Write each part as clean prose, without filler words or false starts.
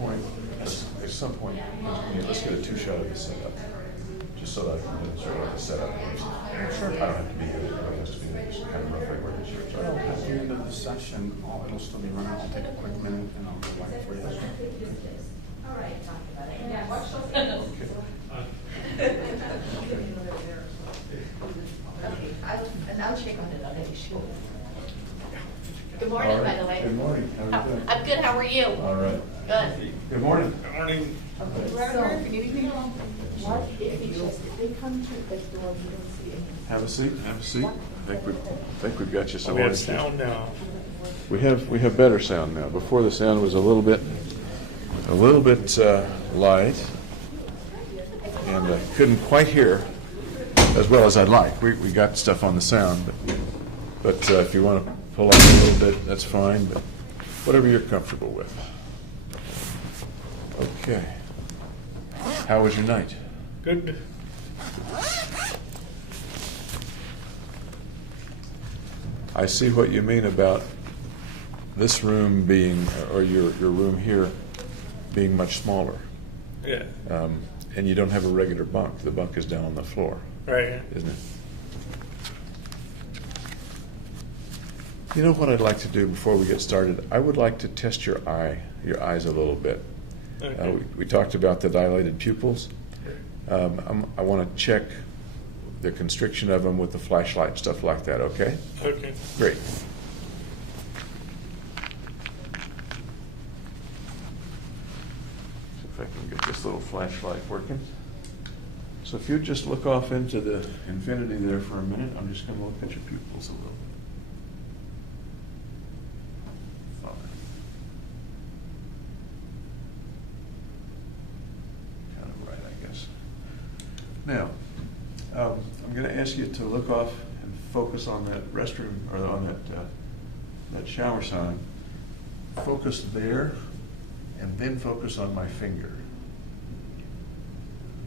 point, let's get a two-shot of the setup, just so that I can demonstrate what the setup is. Sure. I don't have to be here. It has to be just kind of roughly where it is. So Well, at the end of the session, it'll still be running. I'll take a quick minute and I'll go live for you. Okay. And I'll check on it already, sure. Good morning, by the way. Good morning. How are you doing? I'm good, how are you? All right. Good. Good morning. Good morning. Okay, so, what if they come to the door, you don't see any? Have a seat. Have a seat. I think we've got you We somewhere. have sound now. We have better sound now. Before the sound was a little bit light, and I couldn't quite hear as well as I'd like. We got stuff on the sound, but if you want to pull up a little bit, that's fine. But whatever you're comfortable with. Okay. How was your night? Good. I see what you mean about this room being, or your room here being much smaller. Yeah. And you don't have a regular bunk. The bunk is down on the floor, Right. isn't it? You know what I'd like to do before we get started? I would like to test your eyes a little bit. Okay. We talked about the dilated pupils. I want to check the constriction of them with the flashlight, stuff like that, okay? Okay. Great. See if I can get this little flashlight working. So if you just look off into the infinity there for a minute, I'm just going to look at your pupils a little. Fine. Kind of right, I guess. Now, I'm going to ask you to look off and focus on that restroom, or on that shower sign. Focus there, and then focus on my finger.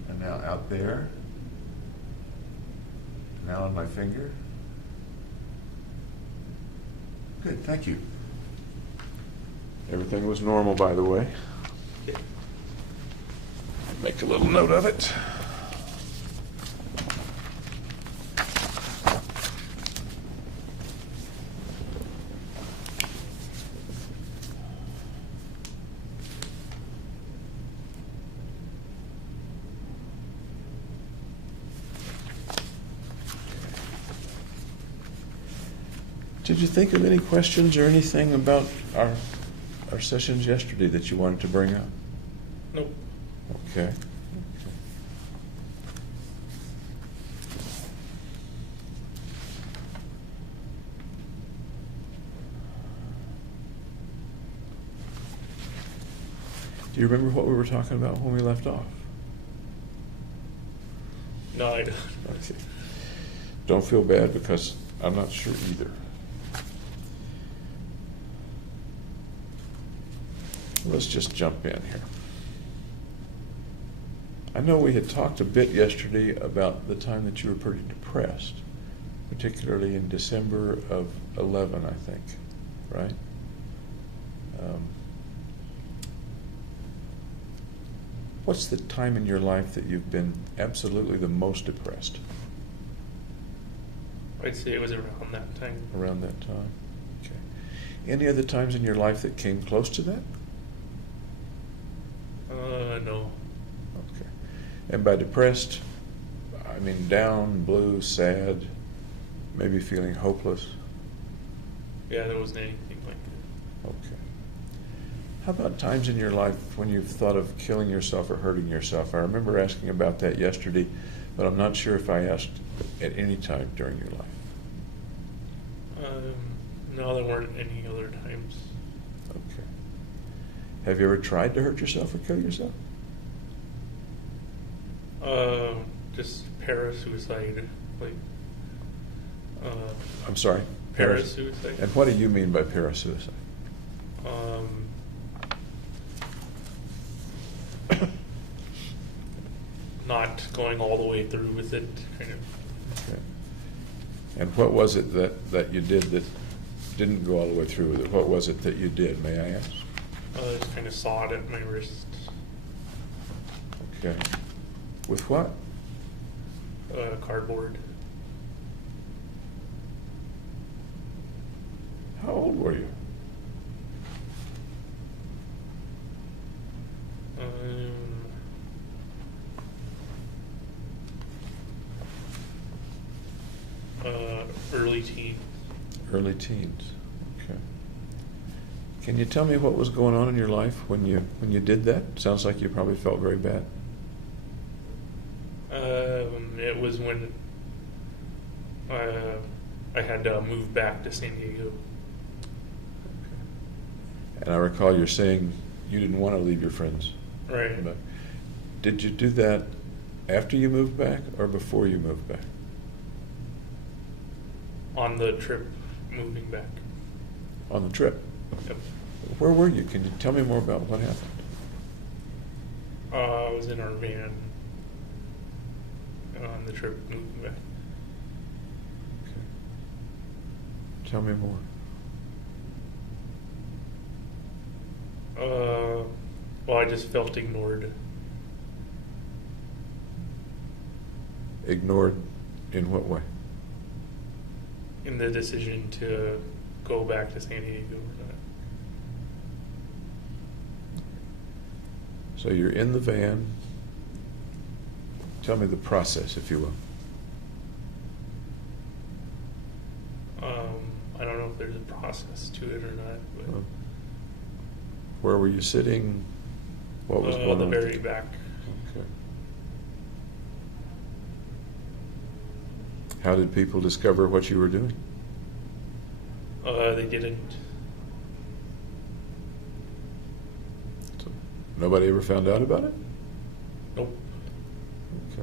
And now out there. Now on my finger. Good, thank you. Everything was normal, by the way. Make a little note of it. Did you think of any questions or anything about our sessions yesterday that you wanted to bring up? Nope. Okay. Do you remember what we were talking about when we left off? No, I don't. Okay. Don't feel bad because I'm not sure either. Let's just jump in here. I know we had talked a bit yesterday about the time that you were pretty depressed, particularly in December of 11, I think, right? What's the time in your life that you've been absolutely the most depressed? I'd say it was around that time. Around that time? Okay. Any other times in your life that came close to that? No. Okay. And by depressed, I mean down, blue, sad, maybe feeling hopeless? Yeah, there wasn't anything like that. Okay. How about times in your life when you've thought of killing yourself or hurting yourself? I remember asking about that yesterday, but I'm not sure if I asked at any time during your life. No, there weren't any other times. Okay. Have you ever tried to hurt yourself or kill yourself? Just parasuicide, like. I'm sorry? Parasuicide. And what do you mean by parasuicide? Not going all the way through with it, kind of. Okay. And what was it that you did that didn't go all the way through with it? What was it that you did, may I ask? Just kind of sawed at my wrist. Okay. With what? Cardboard. How old were you? Early teen. Early teens. Okay. Can you tell me what was going on in your life when you did that? Sounds like you probably felt very bad. It was when I had to move back to San Diego. And I recall you're saying you didn't want to leave your friends. Right. But did you do that after you moved back or before you moved back? On the trip moving back. On the trip. Yep. Where were you? Can you tell me more about what happened? I was in our van on the trip moving back. Okay. Tell me more. Well, I just felt ignored. Ignored in what way? In the decision to go back to San Diego or not. So you're in the van. Tell me the process, if you will. I don't know if there's a process to it or not, but Where were you sitting? What was going the on? very back. Okay. How did people discover what you were doing? They didn't. So nobody ever found out about it? Nope. Okay.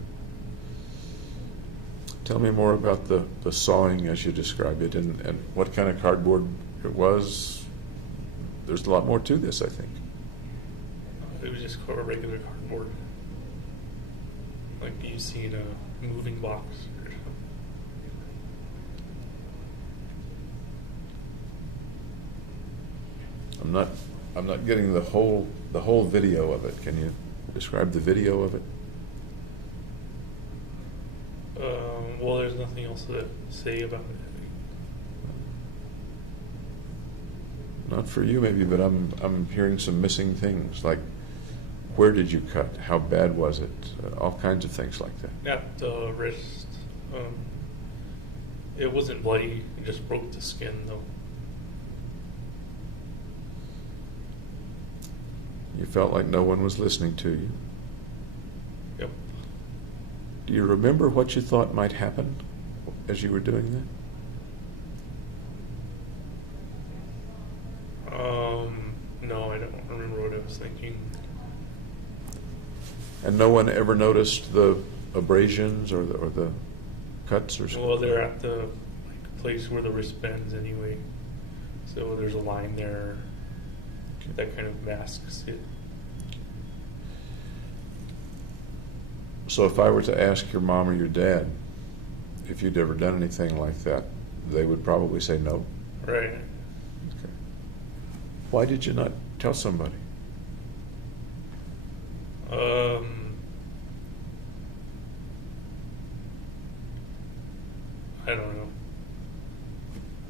Tell me more about the sawing as you described it and what kind of cardboard it was. There's a lot more to this, I think. It was just a regular cardboard. Like you see in a moving box or something. I'm not getting the whole video of it. Can you describe the video of it? Well, there's nothing else to say about it. Not for you, maybe, but I'm hearing some missing things. Like, where did you cut? How bad was it? All kinds of things like that. At the wrist. It wasn't bloody. It just broke the skin, though. You felt like no one was listening to you. Yep. Do you remember what you thought might happen as you were doing that? No, I don't remember what I was thinking. And no one ever noticed the abrasions or the cuts or something? Well, they're at the place where the wrist bends anyway. So there's a line there that kind of masks it. So if I were to ask your mom or your dad if you'd ever done anything like that, they would probably say no. Right. Okay. Why did you not tell somebody? I don't know.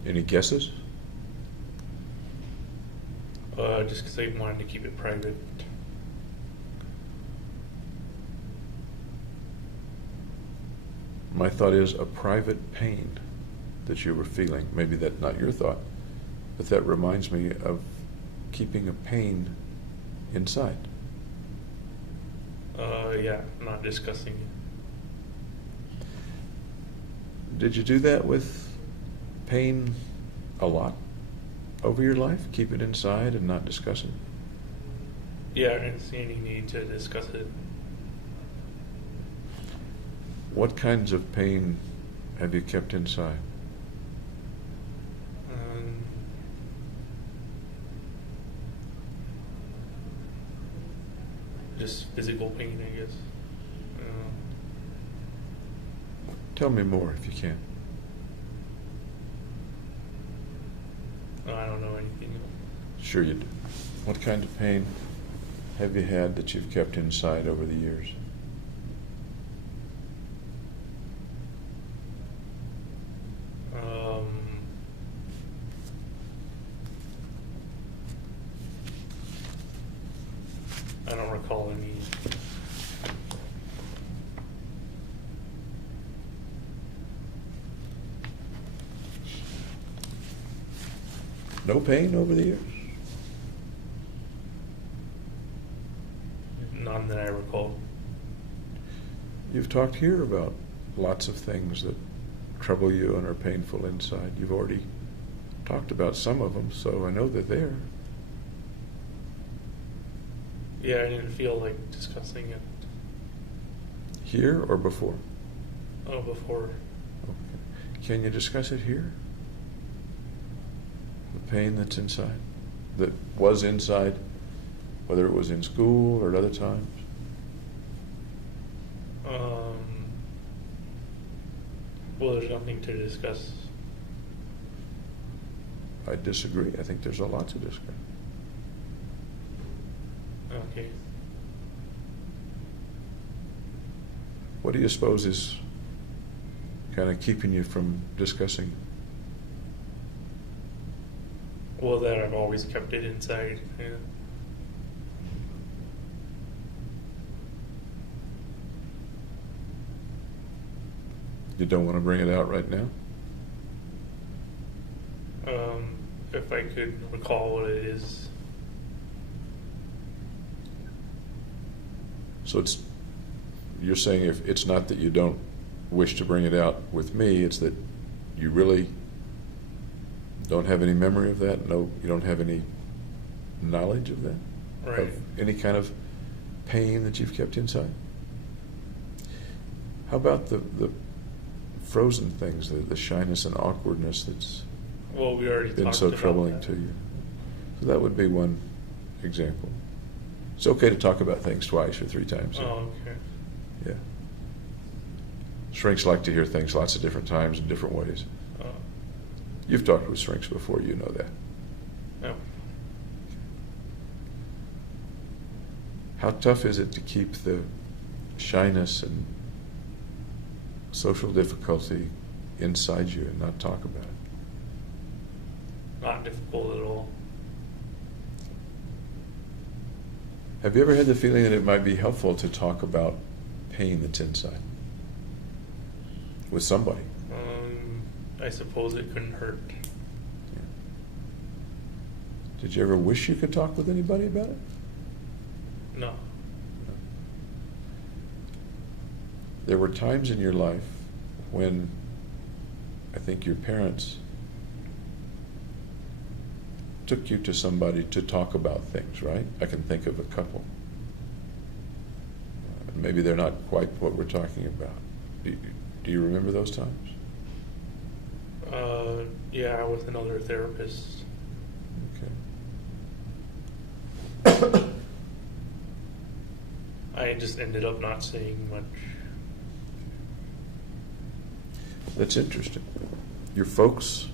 Any guesses? Just because I wanted to keep it private. My thought is a private pain that you were feeling. Maybe that's not your thought, but that reminds me of keeping a pain inside. Yeah, not discussing it. Did you do that with pain a lot over your life? Keep it inside and not discuss it? Yeah, I didn't see any need to discuss it. What kinds of pain have you kept inside? Just physical pain, I guess. Tell me more if you can. I don't know anything else. Sure you do. What kind of pain have you had that you've kept inside over the years? I don't recall any. No pain over the years? None that I recall. You've talked here about lots of things that trouble you and are painful inside. You've already talked about some of them, so I know they're there. Yeah, I didn't feel like discussing it. Here or before? Oh, before. Okay. Can you discuss it here? The pain that's inside, that was inside, whether it was in school or at other times? Well, there's nothing to discuss. I disagree. I think there's a lot to discuss. Okay. What do you suppose is kind of keeping you from discussing? Well, that I've always kept it inside. Yeah. You don't want to bring it out right now? If I could recall what it is. So you're saying if it's not that you don't wish to bring it out with me, it's that you really don't have any memory of that? No, you don't have any knowledge of that? Right. Of any kind of pain that you've kept inside? How about the frozen things, the shyness and awkwardness that's Well, we already been talked so about troubling that. to you? So that would be one example. It's okay to talk about things twice or three times. Oh, okay. Yeah. Shrinks like to hear things lots of different times in different ways. Oh. You've talked with shrinks before, you know that. No. How tough is it to keep the shyness and social difficulty inside you and not talk about it? Not difficult at all. Have you ever had the feeling that it might be helpful to talk about pain that's inside with somebody? I suppose it couldn't hurt. Yeah. Did you ever wish you could talk with anybody about it? No. There were times in your life when I think your parents took you to somebody to talk about things, right? I can think of a couple. Maybe they're not quite what we're talking about. Do you remember those times? Yeah, with another therapist. Okay. I just ended up not saying much. That's interesting. Your folks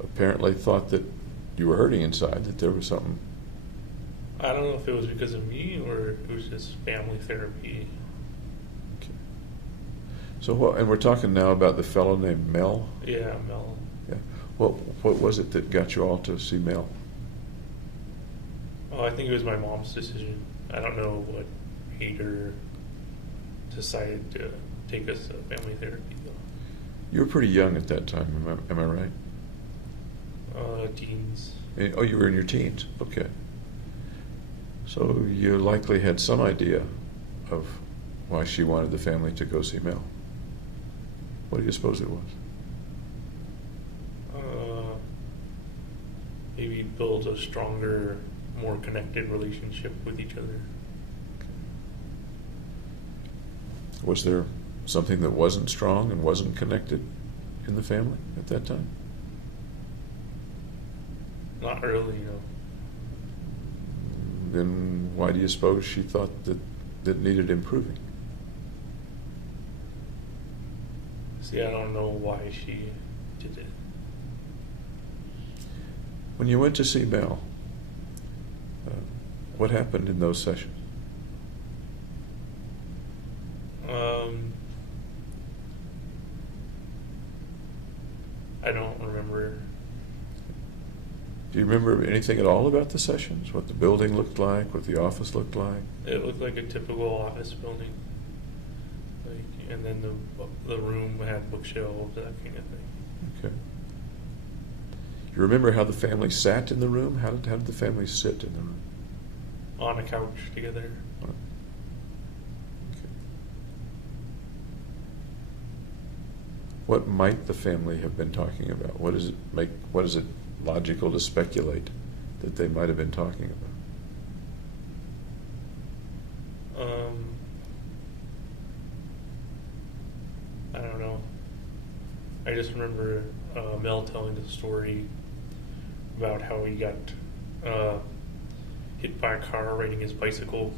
apparently thought that you were hurting inside, that there was something. I don't know if it was because of me or it was just family therapy. Okay. So what? And we're talking now about the fellow named Mel. Yeah, Mel. Yeah. What was it that got you all to see Mel? Oh, I think it was my mom's decision. I don't know what made her decide to take us to family therapy, though. You were pretty young at that time, am I right? Teens. Oh, you were in your teens. Okay. So you likely had some idea of why she wanted the family to go see Mel. What do you suppose it was? Maybe build a stronger, more connected relationship with each other. Was there something that wasn't strong and wasn't connected in the family at that time? Not really, no. Then why do you suppose she thought that needed improving? See, I don't know why she did it. When you went to see Mel, What happened in those sessions? I don't remember. Do you remember anything at all about the sessions? What the building looked like? What the office looked like? It looked like a typical office building. Like, and then the room had bookshelves, that kind of thing. Okay. You remember how the family sat in the room? How did the family sit in the room? On a couch together. Okay. What might the family have been talking about? What is it logical to speculate that they might have been talking about? I don't know. I just remember Mel telling the story about how he got hit by a car riding his bicycle,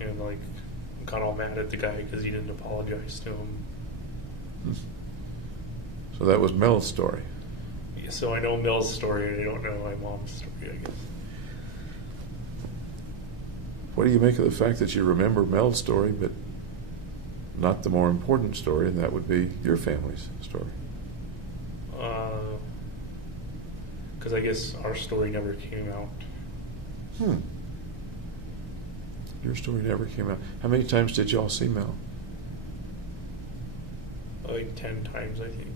and like got all mad at the guy because he didn't apologize to him. So that was Mel's story. Yeah, so I know Mel's story, and I don't know my mom's story, I guess. What do you make of the fact that you remember Mel's story, but not the more important story, and that would be your family's story? Because I guess our story never came out. Your story never came out. How many times did y'all see Mel? Like 10 times, I think.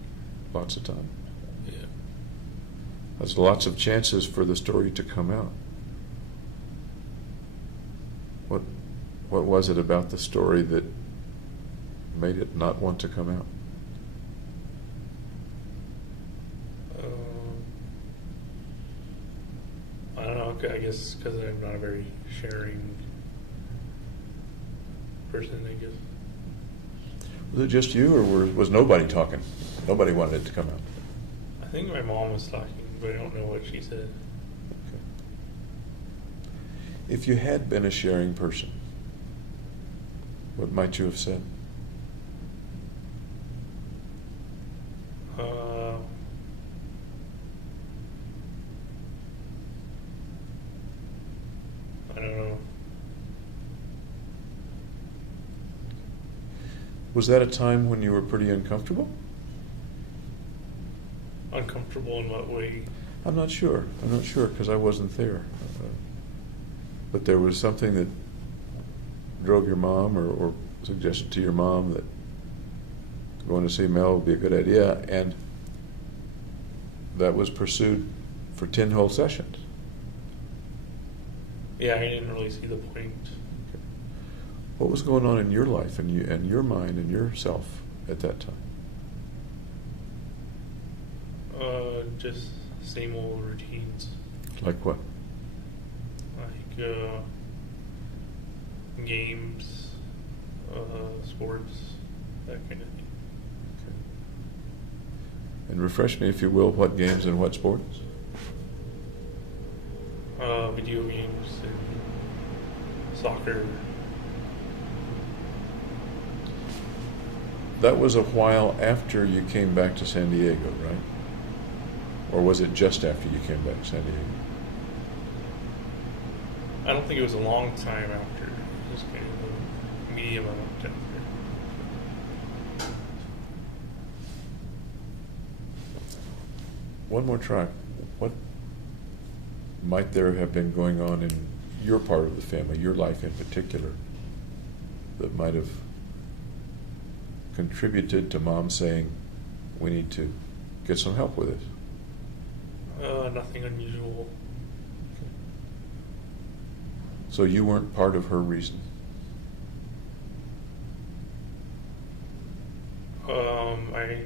Lots of times. Yeah. There's lots of chances for the story to come out. What was it about the story that made it not want to come out? I don't know. I guess because I'm not a very sharing person, I guess. Was it just you, or was nobody talking? Nobody wanted it to come out. I think my mom was talking, but I don't know what she said. Okay. If you had been a sharing person, what might you have said? I don't know. Was that a time when you were pretty uncomfortable? Uncomfortable in what way? I'm not sure because I wasn't there. But there was something that drove your mom or suggested to your mom that going to see Mel would be a good idea, and that was pursued for 10 whole sessions. Yeah, I didn't really see the point. Okay. What was going on in your life and your mind and yourself at that time? Just same old routines. Like what? Like games, sports, that kind of thing. Okay. And refresh me, if you will, what games and what sports? Video games and soccer. That was a while after you came back to San Diego, right? Or was it just after you came back to San Diego? I don't think it was a long time after. It was kind of a medium amount after. One more try. What might there have been going on in your part of the family, your life in particular, that might have contributed to Mom saying, we need to get some help with this? Nothing unusual. Okay. So you weren't part of her reason? I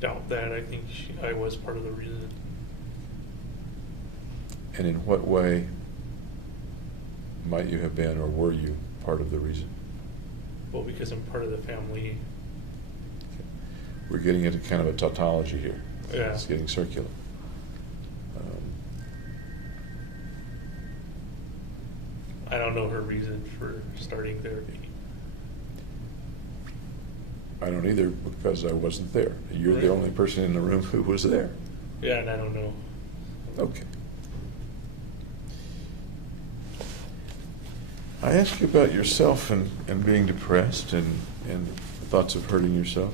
doubt that. I think I was part of the reason. And in what way might you have been, or were you part of the reason? Well, because I'm part of the family. Okay. We're getting into kind of a tautology here. Yeah. It's getting circular. I don't know her reason for starting therapy. I don't either, because I wasn't there. You're Right. the only person in the room who was there. Yeah, and I don't know. Okay. I asked you about yourself and being depressed and thoughts of hurting yourself.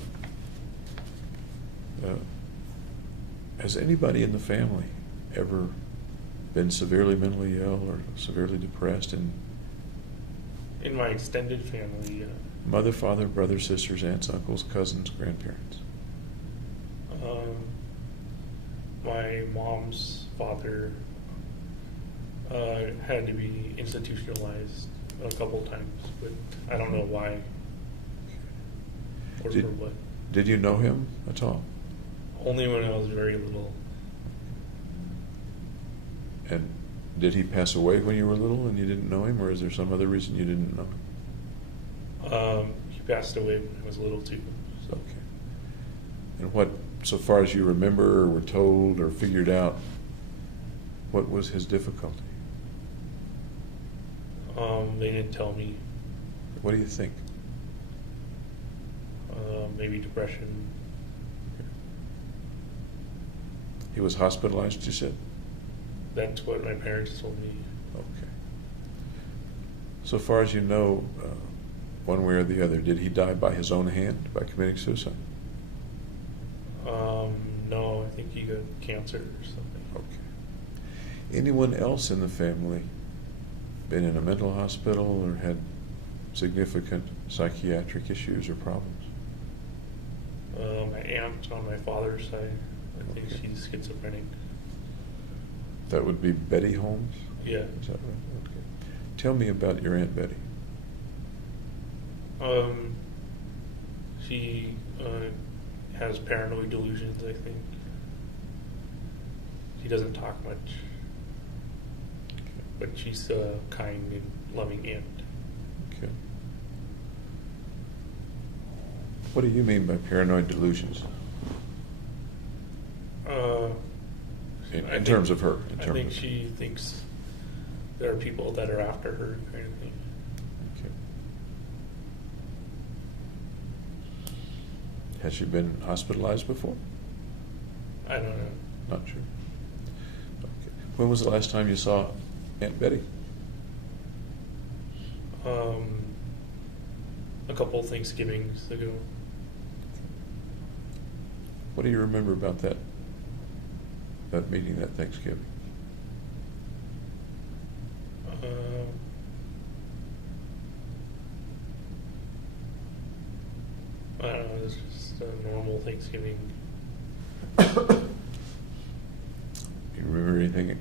Has anybody in the family ever been severely mentally ill or severely depressed? And In my extended family, mother, father, brothers, sisters, aunts, uncles, cousins, grandparents? my mom's father had to be institutionalized a couple times, but I don't know why or Did- for what. Did you know him at all? Only when I was very little. And did he pass away when you were little and you didn't know him, or is there some other reason you didn't know him? He passed away when I was little too. So. Okay. And what, so far as you remember or were told or figured out, what was his difficulty? They didn't tell me. What do you think? Maybe depression. He was hospitalized, you said? That's what my parents told me. Okay. So far as you know, one way or the other, did he die by his own hand, by committing suicide? No, I think he got cancer or something. Okay. Anyone else in the family been in a mental hospital or had significant psychiatric issues or problems? My aunt on my father's side, I think Okay. she's schizophrenic. That would be Betty Holmes? Yeah. Is that right? Okay. Tell me about your Aunt Betty. She has paranoid delusions, I think. She doesn't talk much, but she's a kind and loving aunt. Okay. What do you mean by paranoid delusions? In terms of her? I think she thinks there are people that are after her, kind of thing. Okay. Has she been hospitalized before? I don't know. Not sure. Okay. When was the last time you saw Aunt Betty? A couple Thanksgivings ago. What do you remember about that meeting, that Thanksgiving? I don't know, it was just a normal Thanksgiving. You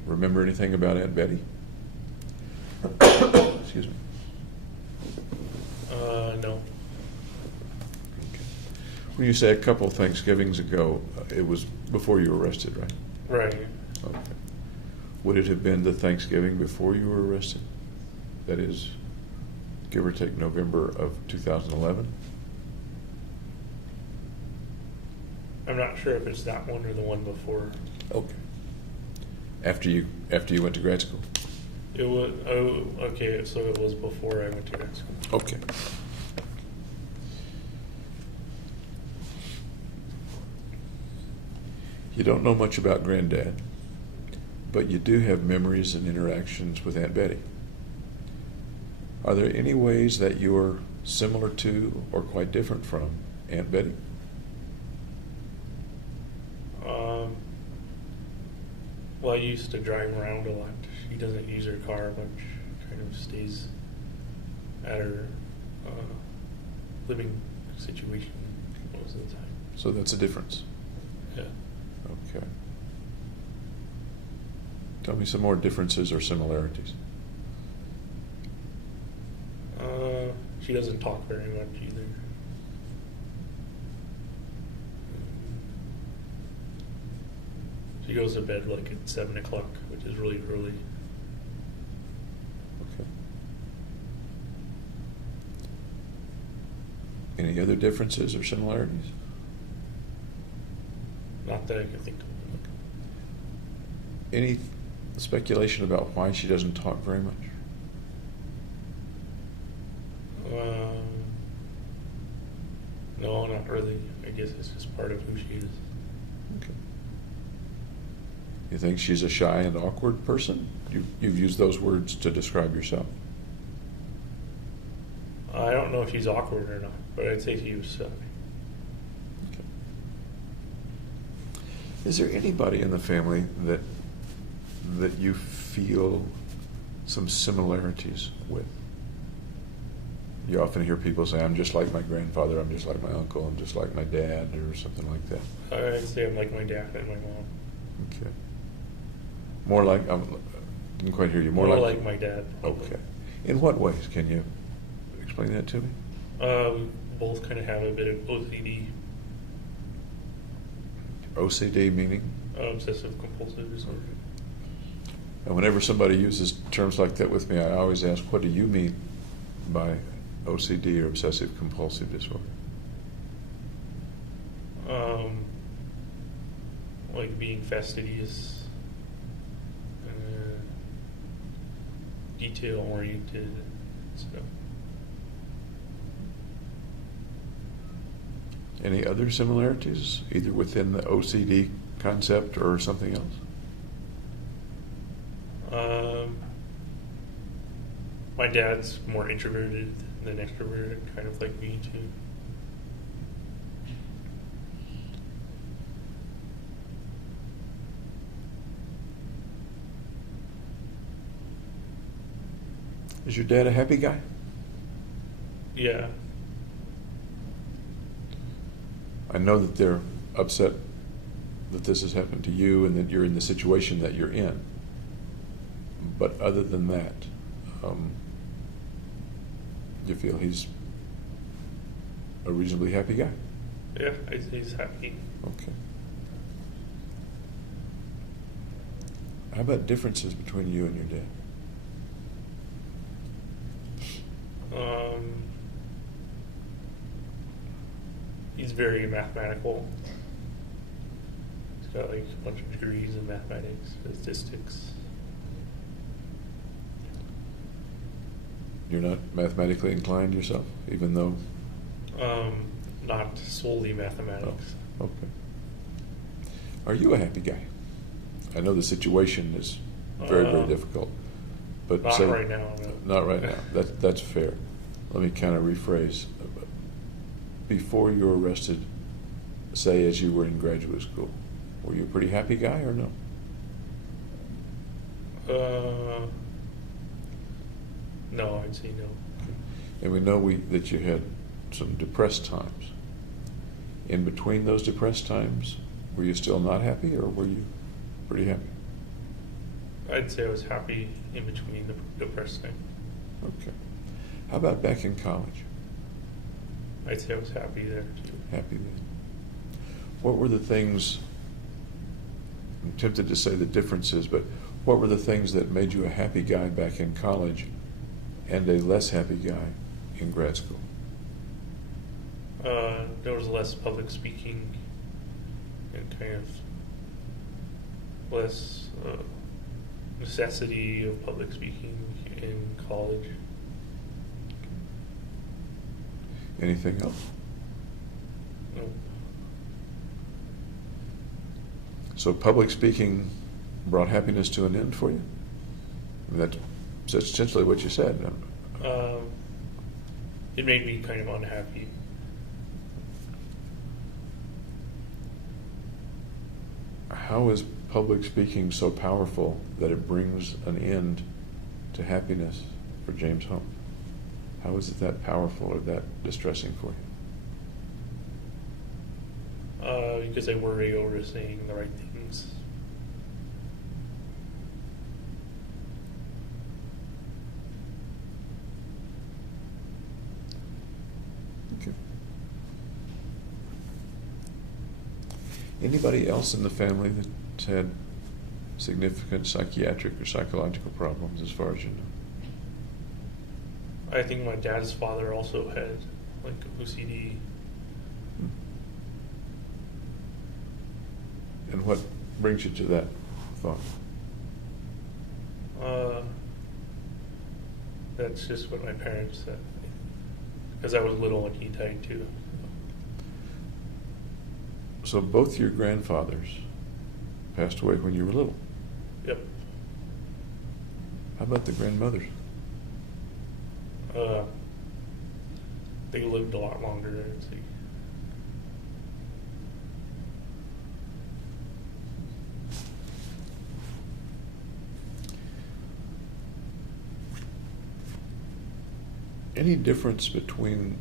remember anything about Aunt Betty? Excuse me. No. Okay. When you say a couple Thanksgivings ago, it was before you were arrested, right? Right. Okay. Would it have been the Thanksgiving before you were arrested? That is, give or take November of 2011? I'm not sure if it's that one or the one before. Okay. After you went to grad school? It was, oh, okay, so it was before I went to grad school. Okay. You don't know much about Granddad, but you do have memories and interactions with Aunt Betty. Are there any ways that you're similar to or quite different from Aunt Betty? Well, I used to drive around a lot. She doesn't use her car much. Kind of stays at her living situation most of the time. So that's a difference. Yeah. Okay. Tell me some more differences or similarities. She doesn't talk very much either. She goes to bed like at 7 o'clock, which is really early. Okay. Any other differences or similarities? Not that I can think of. Any speculation about why she doesn't talk very much? No, not really. I guess it's just part of who she is. Okay. You think she's a shy and awkward person? You've used those words to describe yourself. I don't know if he's awkward or not, but I'd say he was. Okay. Is there anybody in the family that you feel some similarities with? You often hear people say, "I'm just like my grandfather. I'm just like my uncle. I'm just like my dad," or something like that. I'd say I'm like my dad and my mom. Okay. More like didn't quite hear you. More like my dad. Probably. Okay. In what ways? Can you explain that to me? Both kind of have a bit of OCD. OCD meaning? Obsessive compulsive disorder. And whenever somebody uses terms like that with me, I always ask, what do you mean by OCD or obsessive compulsive disorder? Like being fastidious, detail oriented stuff. Any other similarities, either within the OCD concept or something else? My dad's more introverted than extroverted, kind of like me too. Is your dad a happy guy? Yeah. I know that they're upset that this has happened to you and that you're in the situation that you're in. But other than that, do you feel he's a reasonably happy guy? Yeah, he's happy. Okay. How about differences between you and your dad? He's very mathematical. He's got like a bunch of degrees in mathematics, statistics. You're not mathematically inclined yourself, even though? Not solely mathematics. Oh, okay. Are you a happy guy? I know the situation is very, very difficult. But Not say, right now, no. Not right now. That's fair. Let me kind of rephrase. Before you were arrested, say as you were in graduate school, were you a pretty happy guy or no? No, I'd say no. And we know that you had some depressed times. In between those depressed times, were you still not happy or were you pretty happy? I'd say I was happy in between the depressed time. Okay. How about back in college? I'd say I was happy there too. Happy then. What were the things, I'm tempted to say the differences, but what were the things that made you a happy guy back in college and a less happy guy in grad school? There was less public speaking and kind of less necessity of public speaking in college. Anything else? No. So public speaking brought happiness to an end for you? I mean, that's essentially what you said. It made me kind of unhappy. How is public speaking so powerful that it brings an end to happiness for James Holmes? How is it that powerful or that distressing for you? Because I worry over saying the right things. Okay. Anybody else in the family that's had significant psychiatric or psychological problems as far as you know? I think my dad's father also had like OCD. And what brings you to that thought? That's just what my parents said. Because I was little when he died too. So both your grandfathers passed away when you were little. Yep. How about the grandmothers? they lived a lot longer. It's like, Any difference between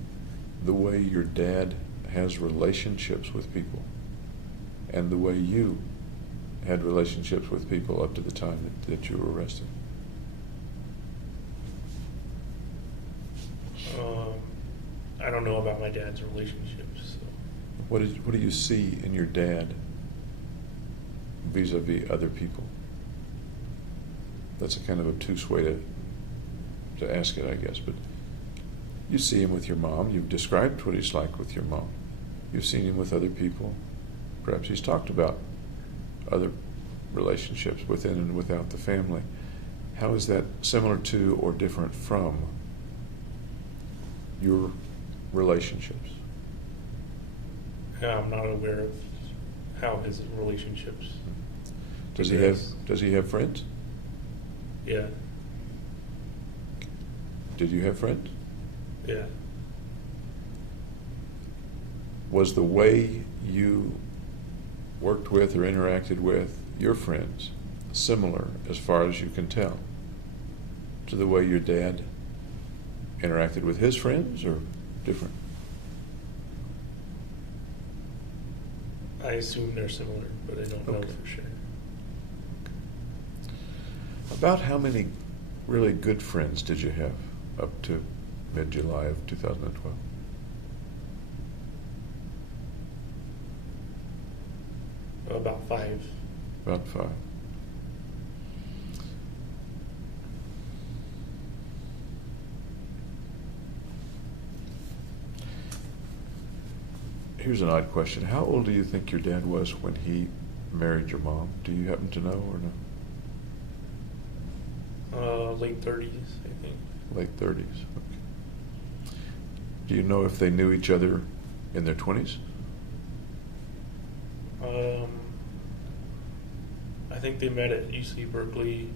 the way your dad has relationships with people and the way you had relationships with people up to the time that you were arrested? I don't know about my dad's relationships. So. What do you see in your dad vis-a-vis other people? That's a kind of obtuse way to ask it, I guess. But you see him with your mom. You've described what he's like with your mom. You've seen him with other people. Perhaps he's talked about other relationships within and without the family. How is that similar to or different from your relationships? Yeah, I'm not aware of how his relationships. Does he have friends? Yeah. Did you have friends? Yeah. Was the way you worked with or interacted with your friends similar, as far as you can tell, to the way your dad interacted with his friends, or different? I assume they're similar, but I don't know Okay. for sure. About how many really good friends did you have up to mid-July of 2012? About 5. About 5. Here's an odd question. How old do you think your dad was when he married your mom? Do you happen to know or no? Late 30s, I think. Late 30s. Okay. Do you know if they knew each other in their 20s? I think they met at UC Berkeley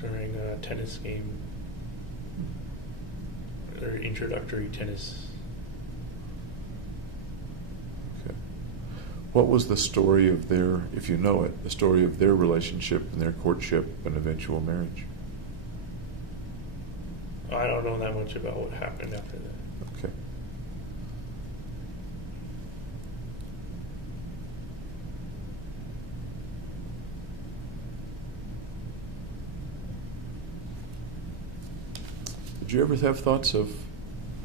during a tennis game, or introductory tennis. Okay. What was the story of their, if you know it, the story of their relationship and their courtship and eventual marriage? I don't know that much about what happened after that. Okay. Did you ever have thoughts of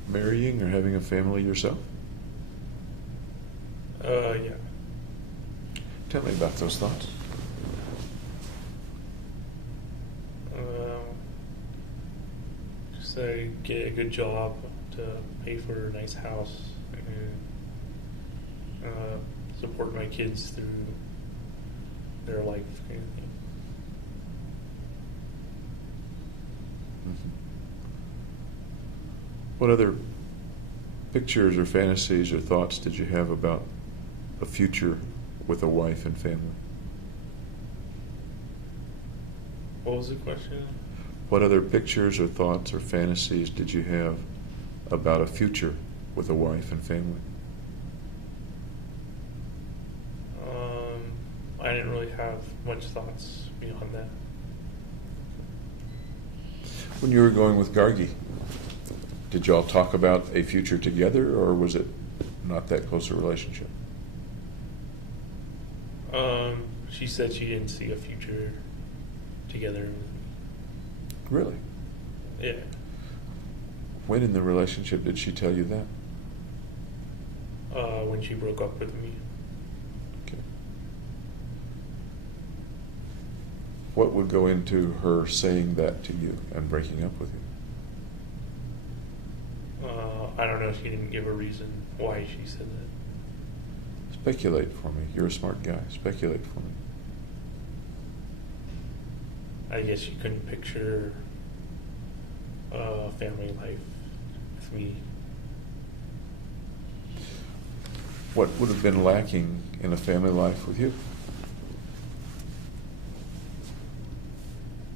marrying or having a family yourself? Yeah. Tell me about those thoughts. Just get a good job to pay for a nice house and support my kids through their life kind of thing. Mm-hmm. What other pictures or fantasies or thoughts did you have about a future with a wife and family? What was the question? What other pictures or thoughts or fantasies did you have about a future with a wife and family? I didn't really have much thoughts beyond that. When you were going with Gargi, did y'all talk about a future together, or was it not that close a relationship? She said she didn't see a future together. Really? Yeah. When in the relationship did she tell you that? When she broke up with me. Okay. What would go into her saying that to you and breaking up with you? I don't know. She didn't give a reason why she said that. Speculate for me. You're a smart guy. Speculate for me. I guess she couldn't picture a family life with me. What would have been lacking in a family life with you?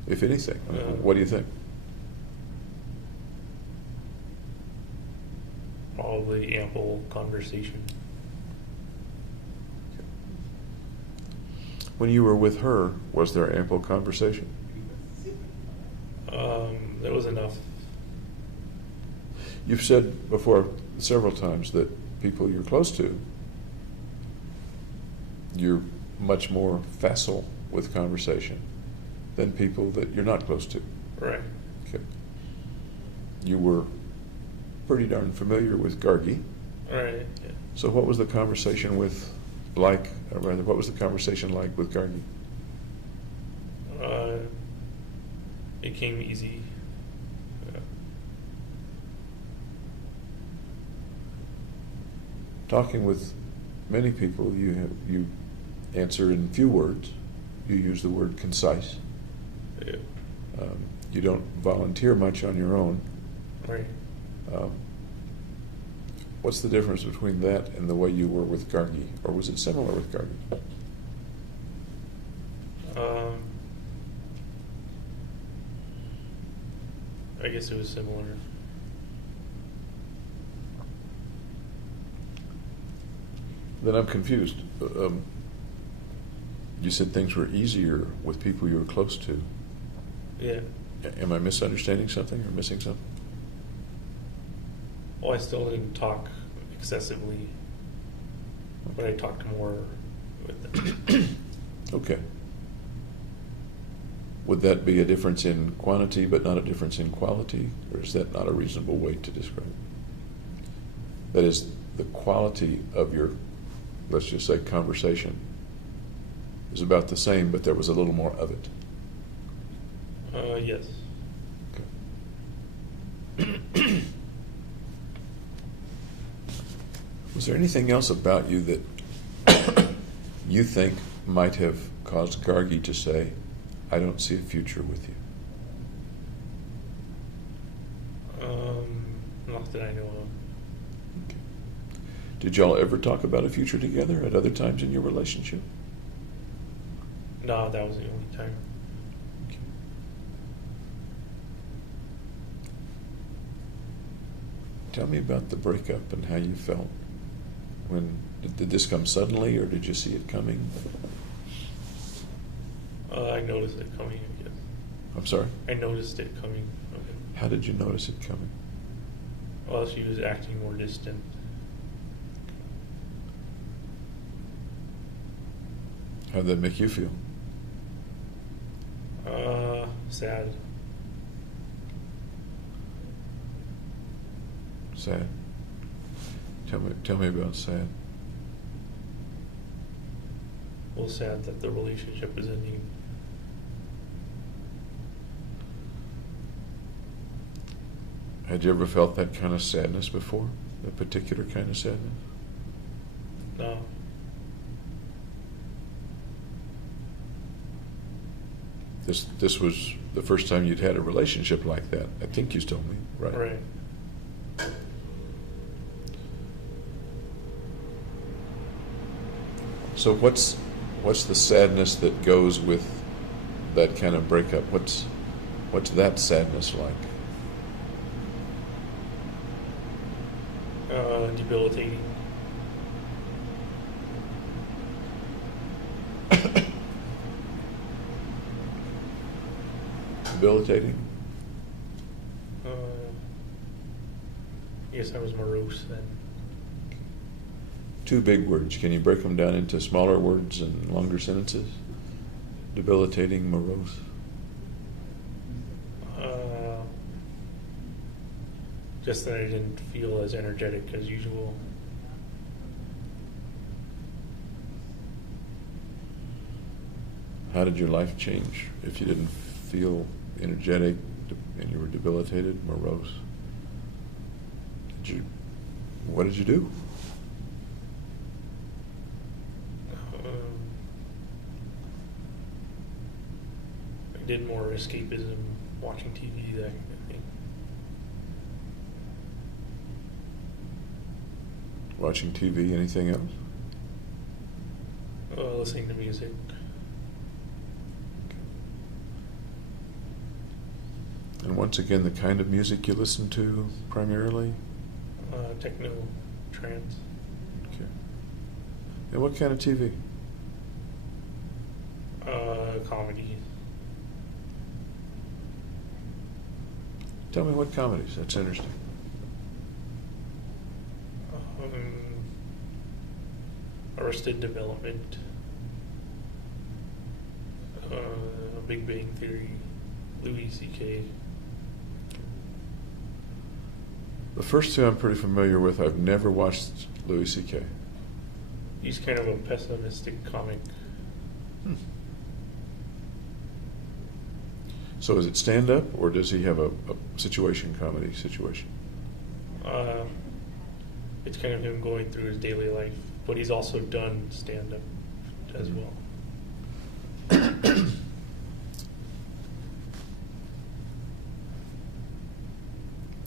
If anything. What do you think? Probably ample conversation. When you were with her, was there ample conversation? There was enough. You've said before several times that people you're close to, you're much more facile with conversation than people that you're not close to. Right. Okay. You were pretty darn familiar with Gargi. Right. Yeah. So what was the conversation with like, or rather, what was the conversation like with Gargi? It came easy. Talking with many people, you answer in few words. You use the word concise. Yeah. You don't volunteer much on your own. Right. What's the difference between that and the way you were with Gargi, or was it similar with Gargi? I guess it was similar. Then I'm confused. You said things were easier with people you were close to. Yeah. Am I misunderstanding something or missing something? Well, I still didn't talk excessively, but I talked more with them. Okay. Would that be a difference in quantity but not a difference in quality? Or is that not a reasonable way to describe it? That is, the quality of your, let's just say, conversation is about the same, but there was a little more of it. Yes. Okay. Was there anything else about you that you think might have caused Gargi to say, I don't see a future with you? Not that I know of. Okay. Did y'all ever talk about a future together at other times in your relationship? No, that was the only time. Okay. Tell me about the breakup and how you felt. When did this come suddenly, or did you see it coming? I noticed it coming, I guess. I'm sorry? I noticed it coming. Okay. How did you notice it coming? Well, she was acting more distant. How'd that make you feel? Sad. Sad. Tell me about sad. Well, sad that the relationship is ending. Had you ever felt that kind of sadness before? That particular kind of sadness? No. This was the first time you'd had a relationship like that. I think you told me, right? Right. So what's the sadness that goes with that kind of breakup? What's that sadness like? Debilitating. Debilitating? I guess I was morose then. Two big words. Can you break them down into smaller words and longer sentences? Debilitating, morose. Just that I didn't feel as energetic as usual. How did your life change if you didn't feel energetic and you were debilitated, morose? What did you do? I did more escapism, watching TV, that kind of thing. Watching TV, anything else? Listening to music. And once again, the kind of music you listen to primarily? Techno trance. Okay. And what kind of TV? Comedy. Tell me what comedies. That's interesting. Arrested Development. Big Bang Theory. Louis C.K. The first two I'm pretty familiar with. I've never watched Louis C.K. He's kind of a pessimistic comic. So is it stand-up, or does he have a situation comedy situation? It's kind of him going through his daily life, but he's also done stand-up as well. Do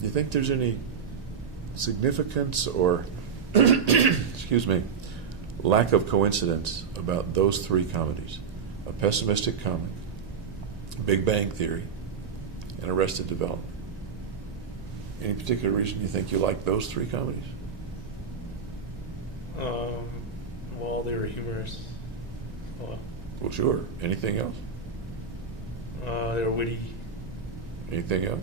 you think there's any significance or, excuse me, lack of coincidence about those three comedies? A pessimistic comic, Big Bang Theory, and Arrested Development. Any particular reason you think you like those three comedies? Well, they were humorous. Well, sure. Anything else? They were witty. Anything else?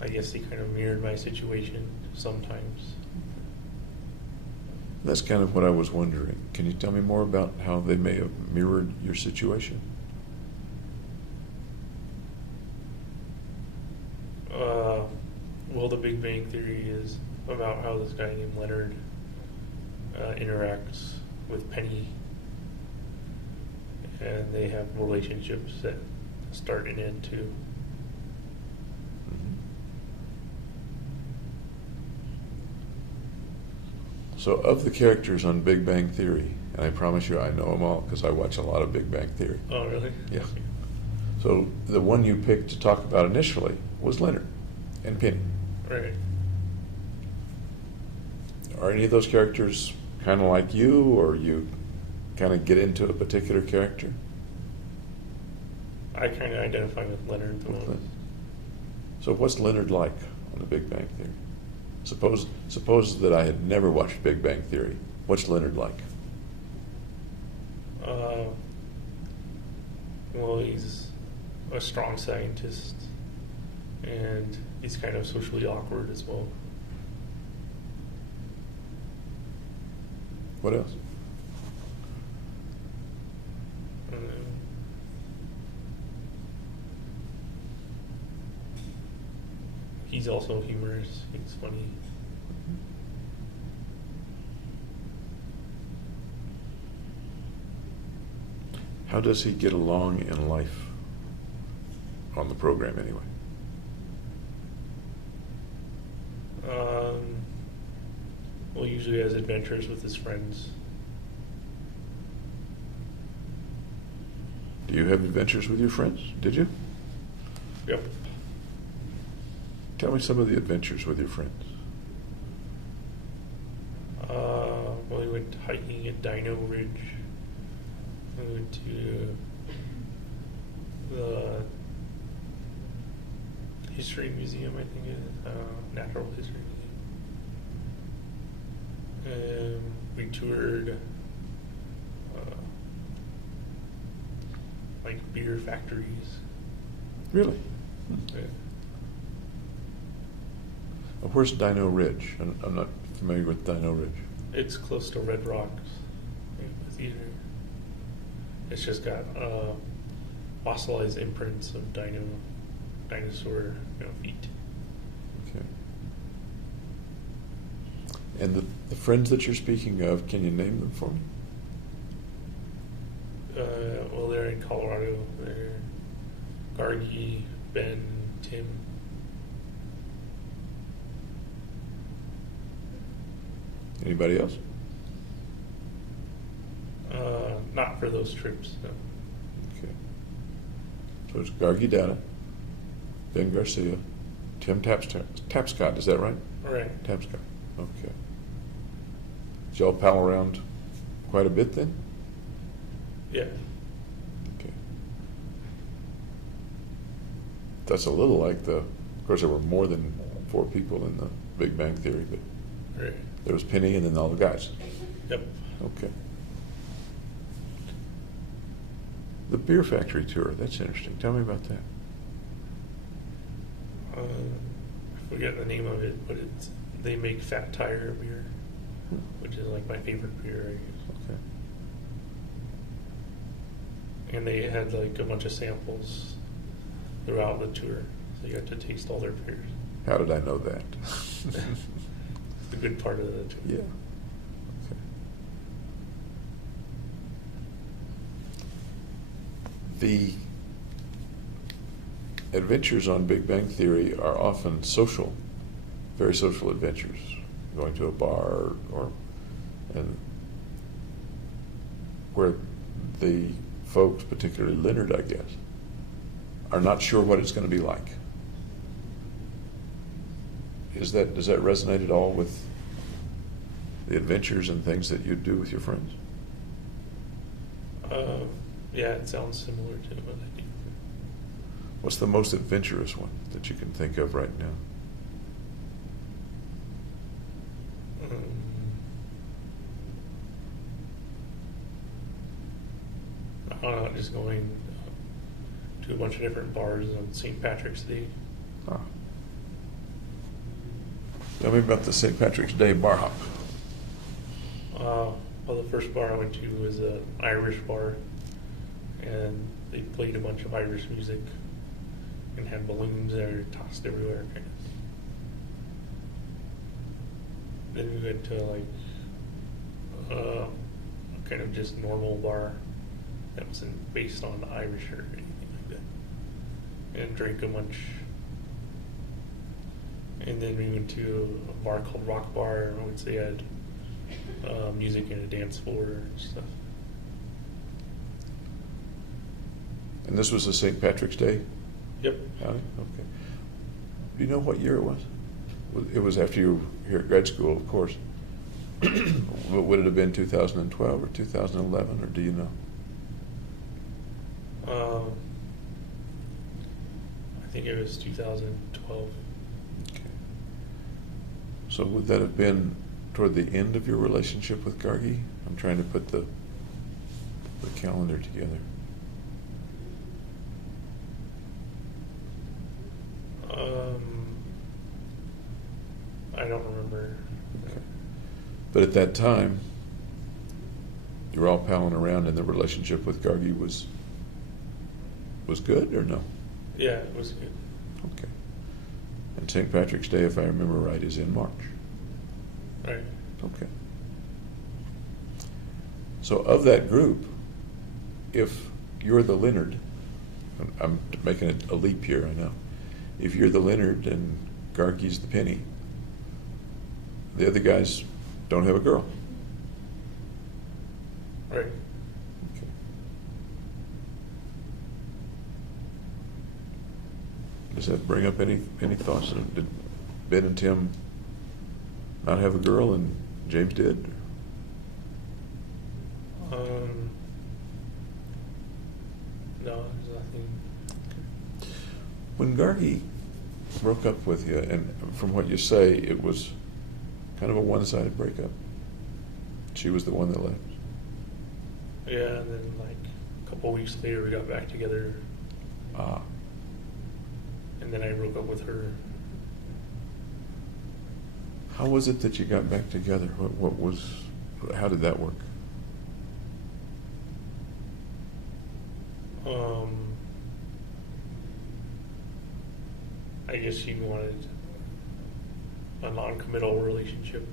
I guess they kind of mirrored my situation sometimes. That's kind of what I was wondering. Can you tell me more about how they may have mirrored your situation? Well, the Big Bang Theory is about how this guy named Leonard interacts with Penny, and they have relationships that start and end too. So of the characters on Big Bang Theory, and I promise you I know them all because I watch a lot of Big Bang Theory. Oh, really? Yeah. So the one you picked to talk about initially was Leonard and Penny. Right. Are any of those characters kind of like you, or you kind of get into a particular character? I kind of identify with Leonard the most. So what's Leonard like on the Big Bang Theory? Suppose that I had never watched Big Bang Theory. What's Leonard like? Well, he's a strong scientist, and he's kind of socially awkward as well. What else? He's also humorous. He's funny. How does he get along in life on the program anyway? Well, usually has adventures with his friends. Do you have adventures with your friends? Did you? Yep. Tell me some of the adventures with your friends. Well, we went hiking at Dino Ridge. We went to the History Museum, I think it is, Natural History Museum. We toured like beer factories. Really? Yeah. Where's Dino Ridge? I'm not familiar with Dino Ridge. It's close to Red Rocks Theater. It's just got fossilized imprints of dinosaur feet. Okay. And the friends that you're speaking of, can you name them for me? Well, they're in Colorado. They're Gargi, Ben, Tim. Anybody else? Not for those trips, no. Okay. So it's Gargi Data, Ben Garcia, Tim Tapscott, is that right? Right. Tapscott. Okay. Did y'all pal around quite a bit then? Yeah. Okay. that's a little like of course there were more than 4 people in the Big Bang Theory, but Right. there was Penny and then all the guys. Yep. Okay. The beer factory tour, that's interesting. Tell me about that. I forget the name of it, but they make Fat Tire beer, which is like my favorite beer, I guess. Okay. And they had like a bunch of samples throughout the tour, so you got to taste all their beers. How did I know that? The good part of the tour. Yeah. Okay. The adventures on Big Bang Theory are often social, very social adventures, going to a bar and where the folks, particularly Leonard, I guess, are not sure what it's going to be like. Does that resonate at all with the adventures and things that you do with your friends? Yeah, it sounds similar to what I do. What's the most adventurous one that you can think of right now? Just going to a bunch of different bars on St. Patrick's Day. Ah. Tell me about the St. Patrick's Day bar hop. Well, the first bar I went to was an Irish bar, and they played a bunch of Irish music and had balloons that were tossed everywhere. Then we went to like kind of just normal bar that wasn't based on Irish or anything like that, and drank a bunch. And then we went to a bar called Rock Bar, which they had music and a dance floor and stuff. And this was a St. Patrick's Day? Yep. Howdy? Okay. Do you know what year it was? It was after you were here at grad school, of course. Would it have been 2012 or 2011, or do you know? I think it was 2012. Okay. So would that have been toward the end of your relationship with Gargi? I'm trying to put the calendar together. I don't remember. Okay. But at that time, you were all palling around, and the relationship with Gargi was good, or no? Yeah, it was good. Okay. And St. Patrick's Day, if I remember right, is in March. Right. Okay. So of that group, if you're the Leonard, I'm making a leap here, I know. If you're the Leonard and Gargi's the Penny, the other guys don't have a girl. Right. Okay. Does that bring up any thoughts? Did Ben and Tim not have a girl and James did? No, there's nothing. When Gargi broke up with you, and from what you say, it was kind of a one-sided breakup. She was the one that left. Yeah, and then like a couple weeks later we got back together, Ah. and then I broke up with her. How was it that you got back together? How did that work? I guess she wanted a non-committal relationship,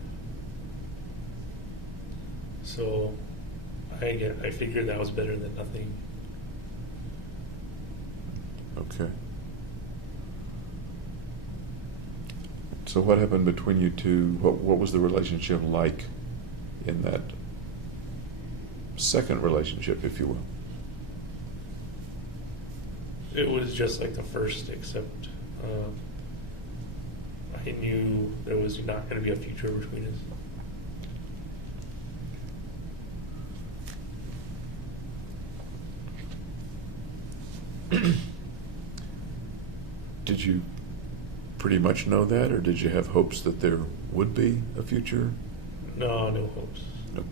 so I figured that was better than nothing. Okay. So what happened between you two? What was the relationship like in that second relationship, if you will? It was just like the first, except I knew there was not going to be a future between us. did you pretty much know that, or did you have hopes that there would be a future? No, no hopes. Okay.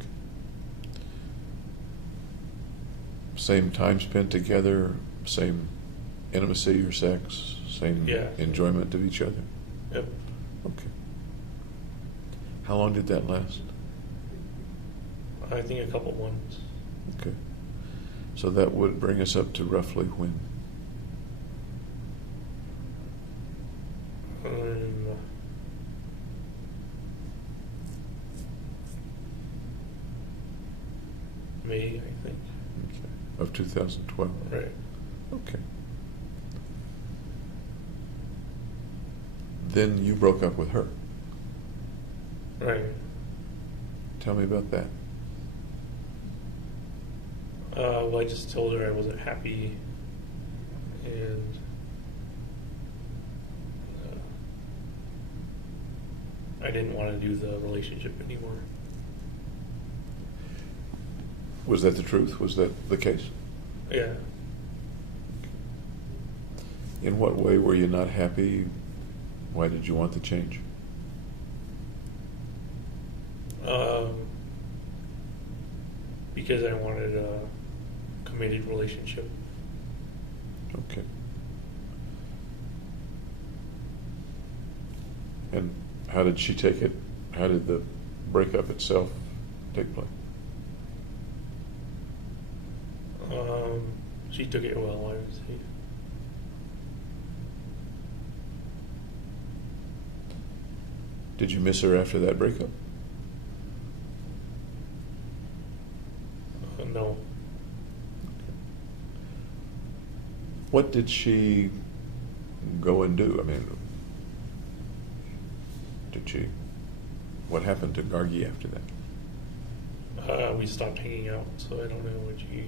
Same time spent together, same intimacy or sex, same Yeah. enjoyment of each other? Yep. Okay. How long did that last? I think a couple months. Okay. So that would bring us up to roughly when? May, I think. Okay. Of 2012? Right. Okay. Then you broke up with her. Right. Tell me about that. Well, I just told her I wasn't happy, and I didn't want to do the relationship anymore. Was that the truth? Was that the case? Yeah. In what way were you not happy? Why did you want the change? Because I wanted a committed relationship. Okay. And how did she take it? How did the breakup itself take place? She took it well, I would say. Did you miss her after that breakup? No. What did she go and do? I mean, what happened to Gargi after that? We stopped hanging out, so I don't know what she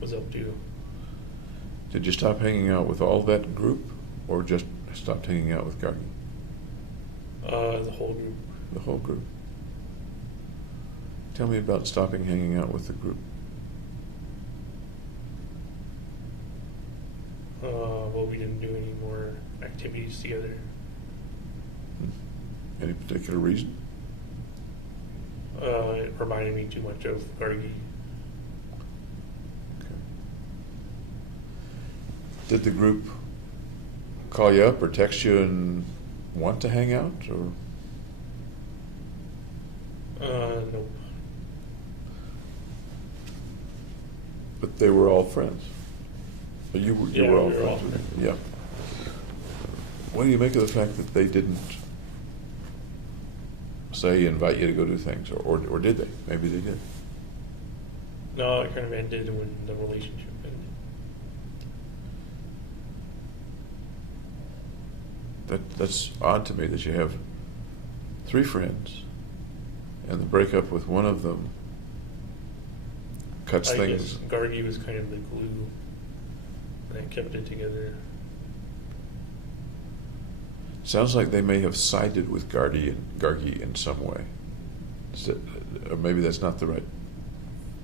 was up to. Did you stop hanging out with all that group, or just stopped hanging out with Gargi? The whole group. The whole group. Tell me about stopping hanging out with the group. Well, we didn't do any more activities together. Any particular reason? It reminded me too much of Gargi. Okay. Did the group call you up or text you and want to hang out, or? Nope. But they were all friends. But you Yeah, were all we were all friends. friends. Yeah. What do you make of the fact that they didn't say invite you to go do things, or did they? Maybe they did. No, it kind of ended when the relationship ended. That's odd to me that you have 3 friends, and the breakup with one of them cuts I things. guess Gargi was kind of the glue that kept it together. Sounds like they may have sided with Gargi in some way. Or maybe that's not the right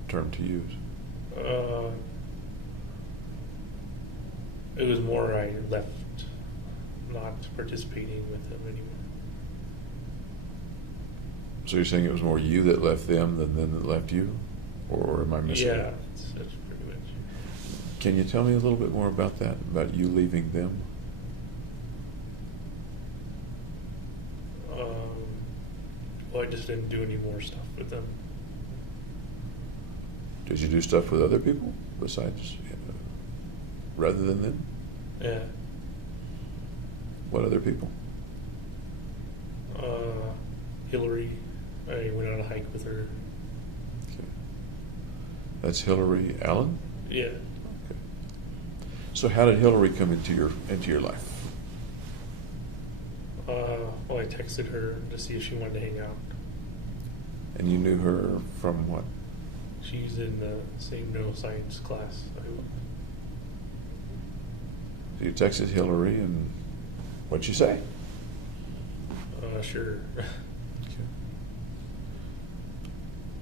term to use. It was more I left not participating with them anymore. So you're saying it was more you that left them than them that left you? Or am I missing Yeah, it? that's pretty much it. Can you tell me a little bit more about that, about you leaving them? Well, I just didn't do any more stuff with them. Did you do stuff with other people besides, rather than them? Yeah. What other people? Hillary, I went on a hike with her. Okay. That's Hillary Allen? Yeah. Okay. So how did Hillary come into your life? Well, I texted her to see if she wanted to hang out. And you knew her from what? She's in the same neuroscience class. So you texted Hillary, and what'd she say? Sure. Okay.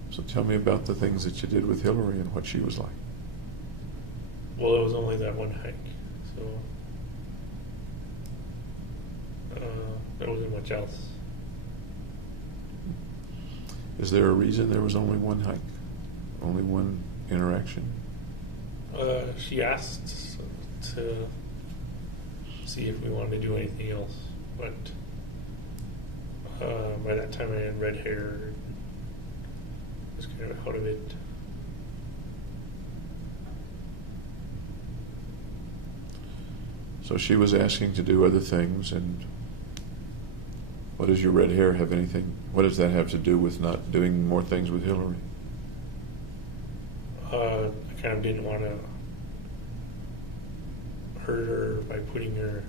So tell me about the things that you did with Hillary and what she was like. Well, it was only that one hike, so much else. Is there a reason there was only one hike? Only one interaction? She asked to see if we wanted to do anything else, but by that time I had red hair. I was kind of out of it. So she was asking to do other things, and what does your red hair have anything, what does that have to do with not doing more things with Hillary? I kind of didn't want to hurt her by putting her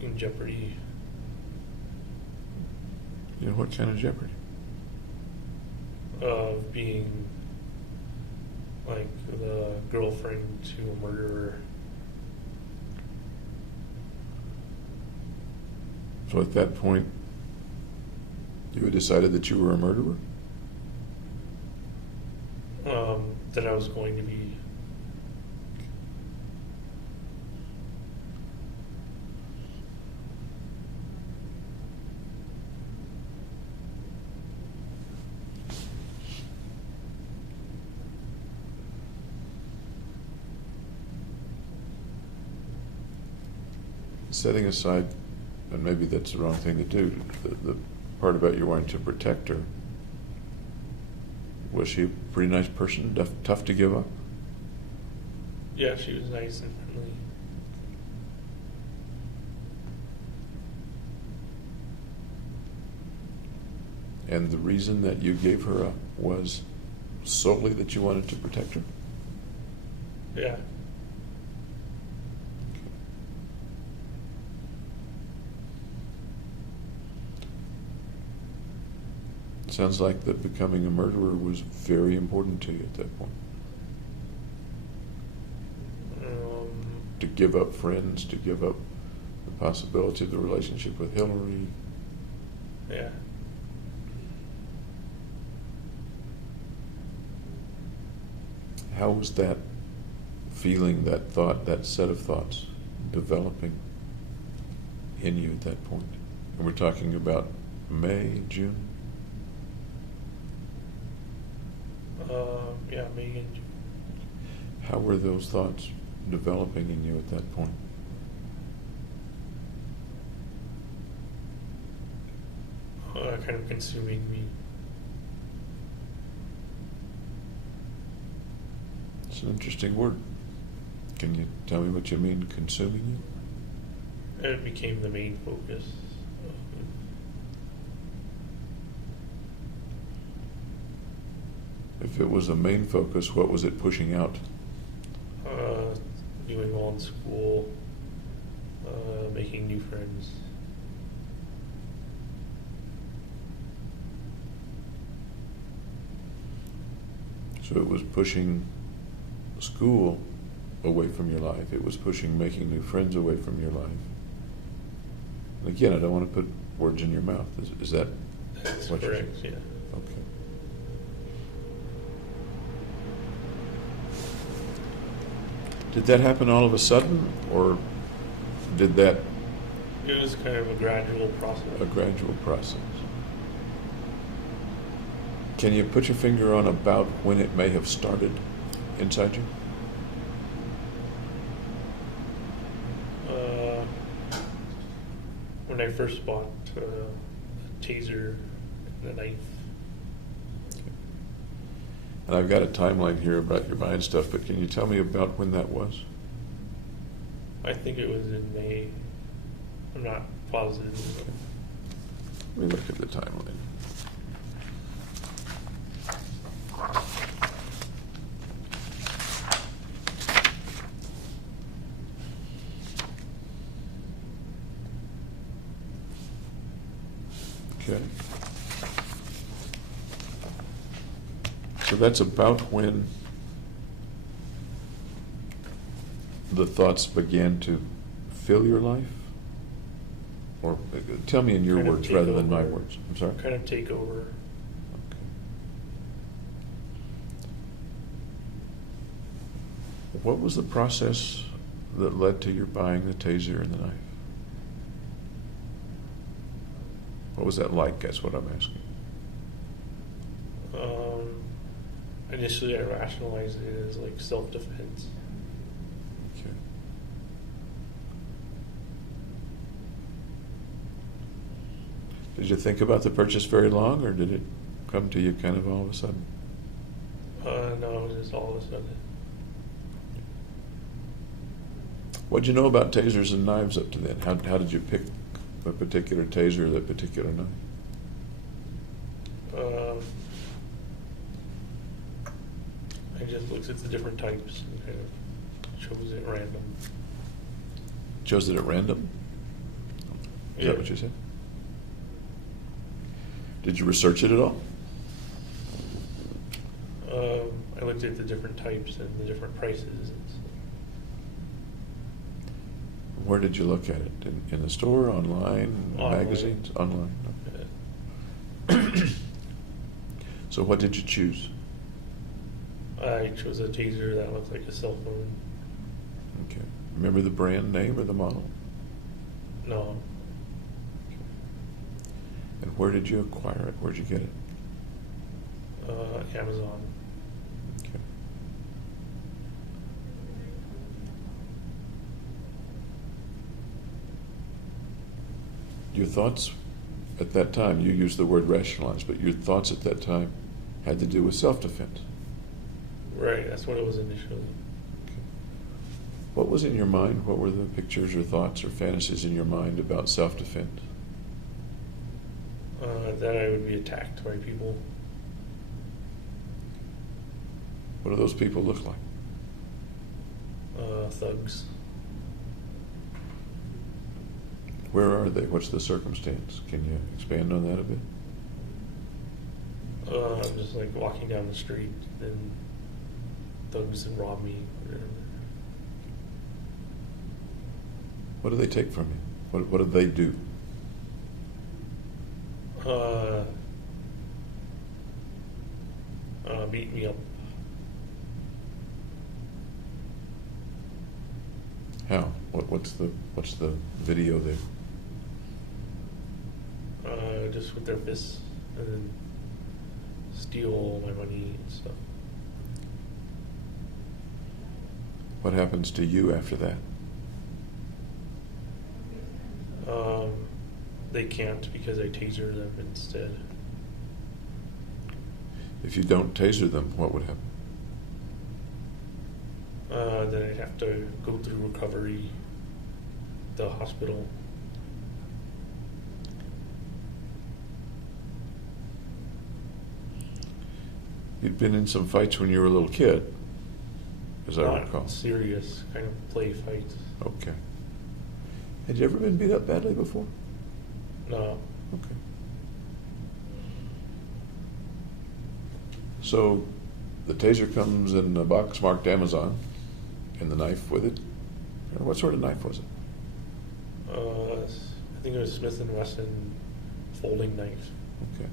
in jeopardy. You know, what kind of jeopardy? Of being like the girlfriend to a murderer. So at that point, you had decided that you were a murderer? That I was going to be. Setting aside, and maybe that's the wrong thing to do, the part about you wanting to protect her, was she a pretty nice person, tough to give up? Yeah, she was nice and friendly. And the reason that you gave her up was solely that you wanted to protect her? Yeah. Sounds like that becoming a murderer was very important to you at that point. To give up friends, to give up the possibility of the relationship with Hillary. Yeah. How was that feeling, that thought, that set of thoughts developing in you at that point? And we're talking about May, June? Yeah, May and June. How were those thoughts developing in you at that point? Kind of consuming me. It's an interesting word. Can you tell me what you mean, consuming you? And it became the main focus. If it was the main focus, what was it pushing out? Doing well in school, making new friends. So it was pushing school away from your life. It was pushing making new friends away from your life. And again, I don't want to put words in your mouth. Is that That's what you're correct, saying? yeah. Okay. Did that happen all of a sudden, or did that It was kind of a gradual process. a gradual process? Can you put your finger on about when it may have started inside you? When I first bought a taser and a knife. And I've got a timeline here about your buying stuff, but can you tell me about when that was? I think it was in May. I'm not positive. Let me look at the timeline. Okay. So that's about when the thoughts began to fill your life? Or tell me in your Kind of words take rather than my over. words. I'm sorry? Kind of take over. Okay. What was the process that led to your buying the taser and the knife? What was that like? That's what I'm asking. Initially, I rationalized it as like self-defense. Okay. Did you think about the purchase very long, or did it come to you kind of all of a sudden? No, it was just all of a sudden. What'd you know about tasers and knives up to then? How did you pick a particular taser or that particular knife? I just looked at the different types and kind of chose it random. Chose it at random? Is Yeah. that what you said? Did you research it at all? I looked at the different types and the different prices. And Where did you look at it? In the store, online, Online. magazines? Online. so, Okay. So what did you choose? I chose a taser that looked like a cell phone. Okay. Remember the brand name or the model? No, And where did you acquire it? Where'd you get it? Amazon. Okay. Your thoughts at that time, you used the word rationalize, but your thoughts at that time had to do with self-defense. Right, that's what it was initially. Okay. What was in your mind? What were the pictures or thoughts or fantasies in your mind about self-defense? That I would be attacked by people. What do those people look like? Thugs. Where are they? What's the circumstance? Can you expand on that a bit? Just like walking down the street and thugs and rob me. What do they take from you? What do they do? Beat me up. How? What's the video there? Just with their fists, and then steal all my money and stuff. What happens to you after that? They can't because I taser them instead. If you don't taser them, what would happen? Then I'd have to go through recovery, the hospital. You'd been in some fights when you were a little kid, as I Not recall. serious kind of play fights. Okay. Had you ever been beat up badly before? No. Okay. So the taser comes in a box marked Amazon, and the knife with it. What sort of knife was it? I think it was Smith & Wesson folding knife. Okay.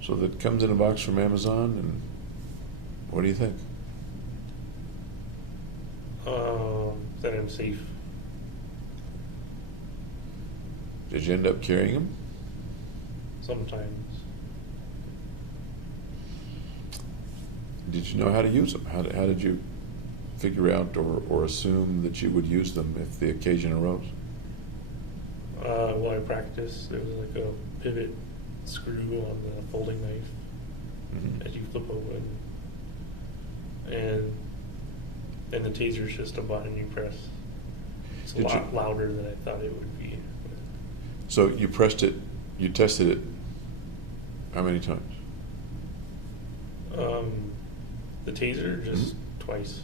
So that comes in a box from Amazon, and what do you think? That I'm safe. Did you end up carrying them? Sometimes. Did you know how to use them? How did you figure out or assume that you would use them if the occasion arose? Well, I practiced. There was like a pivot screw on the folding knife Mhm. as you flip open, and then the taser's just a button you press. It's a Did lot you- louder than I thought it would be. So you pressed it, you tested it how many times? The taser just twice.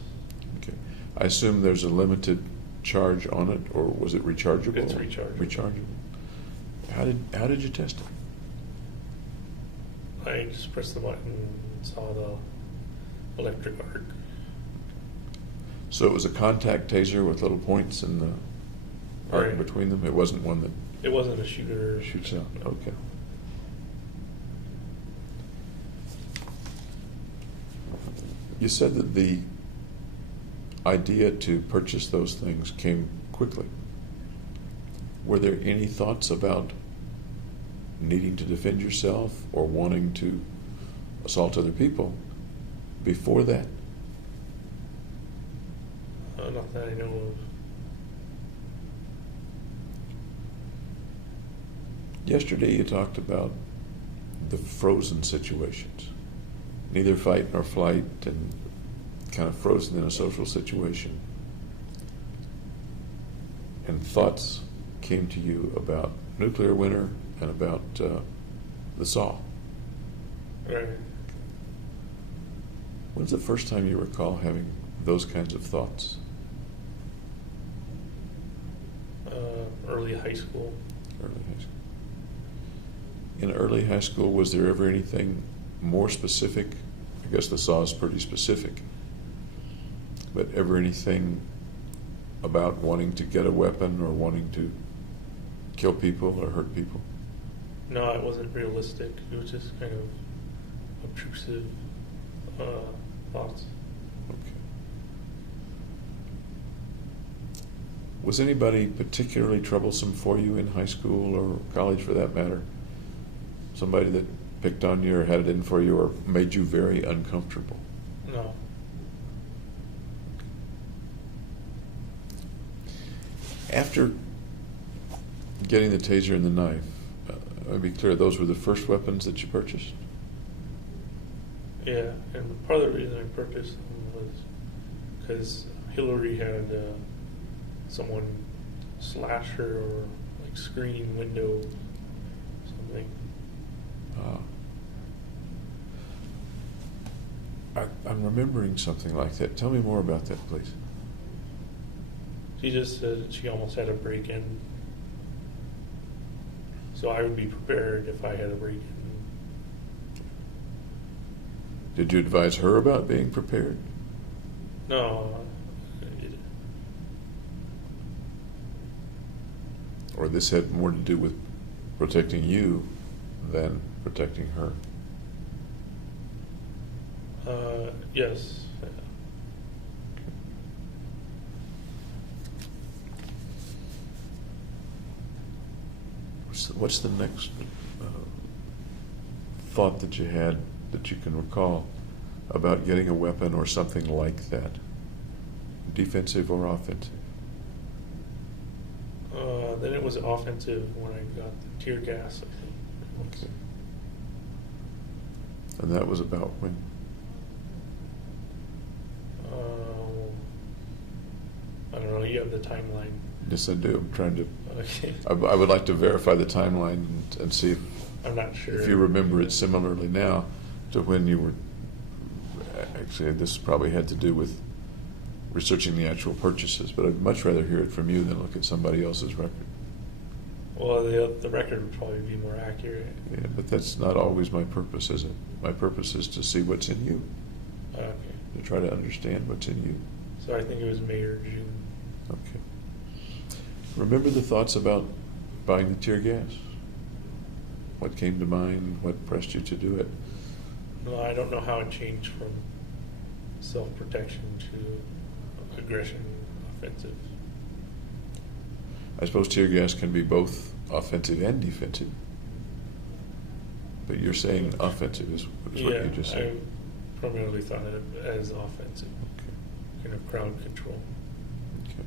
Okay. I assume there's a limited charge on it, or was it rechargeable? It's rechargeable. Rechargeable. How did you test it? I just pressed the button and saw the electric arc. So it was a contact taser with little points in the arc Right. between them? It wasn't one that It wasn't a shooter. shoots out? No. Okay. You said that the idea to purchase those things came quickly. Were there any thoughts about needing to defend yourself or wanting to assault other people before that? Not that I know of. Yesterday you talked about the frozen situations, neither fight nor flight, and kind of frozen in a social situation. And thoughts came to you about nuclear winter and about the saw. Right. When's the first time you recall having those kinds of thoughts? Early high school. Early high school. In early high school, was there ever anything more specific? I guess the saw is pretty specific. But ever anything about wanting to get a weapon or wanting to kill people or hurt people? No, it wasn't realistic. It was just kind of obtrusive thoughts. Okay. Was anybody particularly troublesome for you in high school or college for that matter? Somebody that picked on you or had it in for you or made you very uncomfortable? No. After getting the taser and the knife, I'll be clear, those were the first weapons that you purchased? Yeah, and part of the reason I purchased them was because Hillary had someone slash her or like screen window something. I'm remembering something like that. Tell me more about that, please. She just said she almost had a break-in. So I would be prepared if I had a break-in. Did you advise her about being prepared? No. Or this had more to do with protecting you than protecting her? Yes. What's the next thought that you had that you can recall about getting a weapon or something like that? Defensive or offensive? Then it was offensive when I got the tear gas, I think. Okay. And that was about when? I don't know, you have the timeline. Yes, I do. I'm trying to. Okay. I would like to verify the timeline and see I'm not sure. if you remember it similarly now to when you were. Actually, this probably had to do with researching the actual purchases, but I'd much rather hear it from you than look at somebody else's record. Well, the record would probably be more accurate. Yeah, but that's not always my purpose, is it? My purpose is to see what's in you, Okay. to try to understand what's in you. So I think it was May or June. Okay. Remember the thoughts about buying the tear gas? What came to mind? What pressed you to do it? No, I don't know how it changed from self-protection to aggression, offensive. I suppose tear gas can be both offensive and defensive. But you're saying offensive is what you just said. I primarily thought of it as offensive, Okay. kind of crowd control. Okay.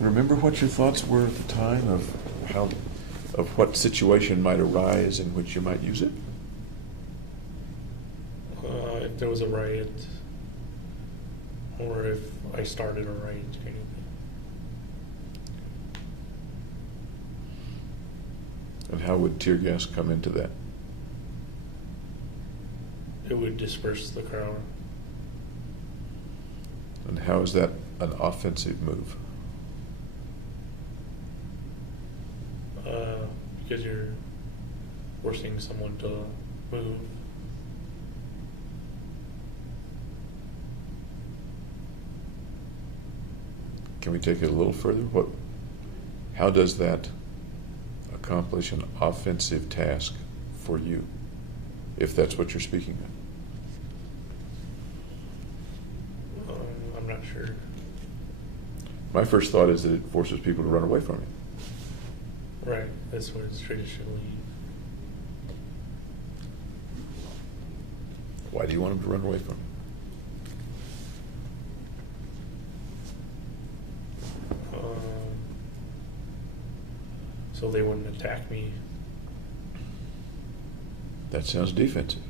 Remember what your thoughts were at the time of what situation might arise in which you might use it? If there was a riot, or if I started a riot, anything. And how would tear gas come into that? It would disperse the crowd. And how is that an offensive move? Because you're forcing someone to move. Can we take it a little further? How does that accomplish an offensive task for you, if that's what you're speaking of? I'm not sure. My first thought is that it forces people to run away from you. Right. That's what it's traditionally. Why do you want them to run away from you? So they wouldn't attack me. That sounds defensive.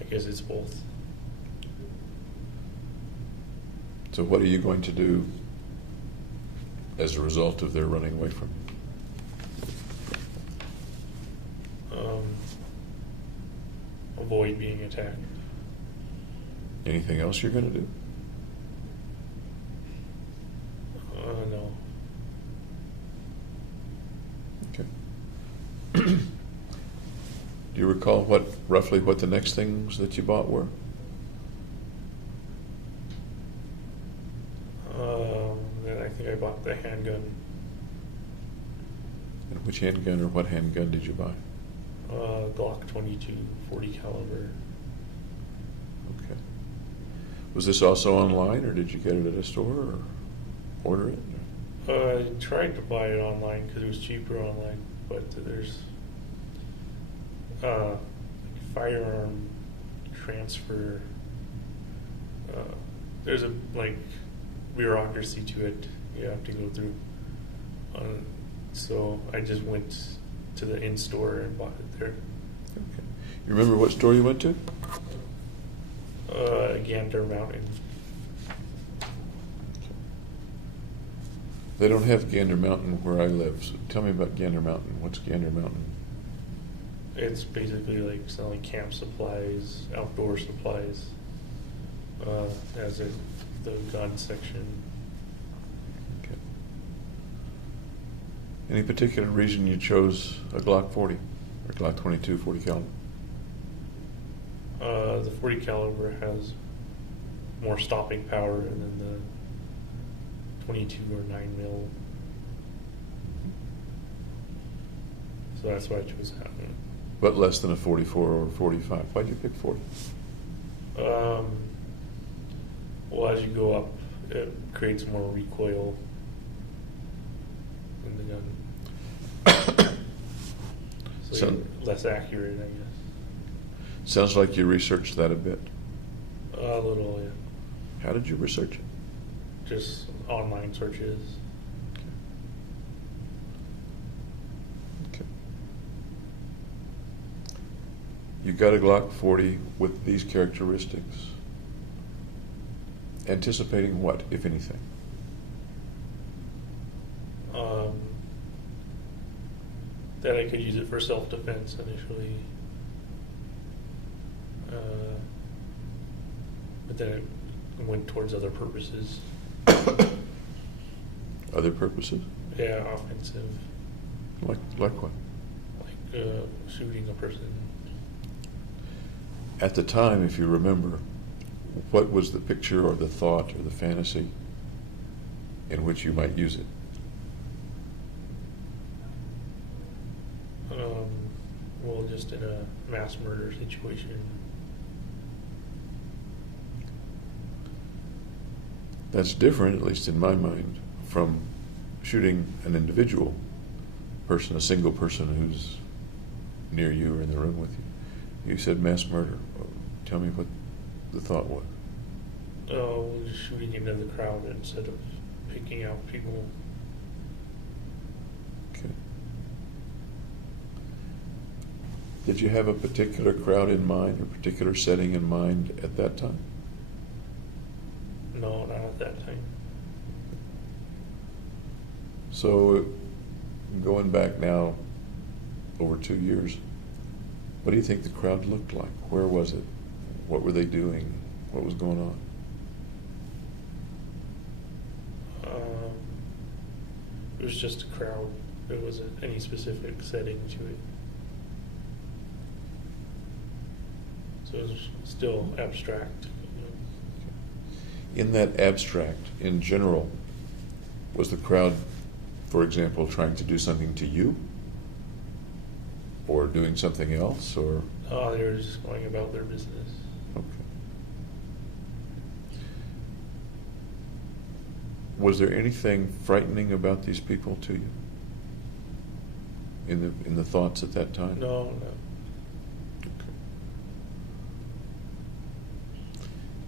I guess it's both. So what are you going to do as a result of their running away from you? Avoid being attacked. Anything else you're going to do? No. Okay. Do you recall roughly what the next things that you bought were? Then I think I bought the handgun. And which handgun or what handgun did you buy? Glock 22, 40 caliber. Okay. Was this also online, or did you get it at a store, or order it? I tried to buy it online because it was cheaper online, but there's firearm transfer. There's a bureaucracy to it you have to go through. So I just went to the in-store and bought it there. Okay. You remember what store you went to? Gander Mountain. They don't have Gander Mountain where I live, so tell me about Gander Mountain. What's Gander Mountain? It's basically like selling camp supplies, outdoor supplies. Has the gun section. Okay. Any particular reason you chose a Glock 40 or Glock 22 40 caliber? The 40 caliber has more stopping power than the 22 or 9 mil. So that's why I chose that one. But less than a 44 or 45. Why'd you pick 40? Well, as you go up, it creates more recoil in the gun. So So- you're less accurate, I guess. Sounds like you researched that a bit. A little, yeah. How did you research it? Just online searches. Okay. You got a Glock 40 with these characteristics. Anticipating what, if anything? That I could use it for self-defense initially. But then it went towards other purposes. Other purposes? Yeah, offensive. Like what? Like shooting a person. At the time, if you remember, what was the picture or the thought or the fantasy in which you might use it? Well, just in a mass murder situation. That's different, at least in my mind, from shooting an individual person, a single person who's near you or in the room with you. You said mass murder. Tell me what the thought was. Just shooting into the crowd instead of picking out people. Okay. Did you have a particular crowd in mind, or particular setting in mind at that time? No, not at that time. So, going back now over 2 years, what do you think the crowd looked like? Where was it? What were they doing? What was going on? It was just a crowd. There wasn't any specific setting to it. So it was still abstract. In that abstract, in general, was the crowd, for example, trying to do something to you? Or doing something else? Or They were just going about their business. okay. Was there anything frightening about these people to you? In the thoughts at that time? No, no. Okay.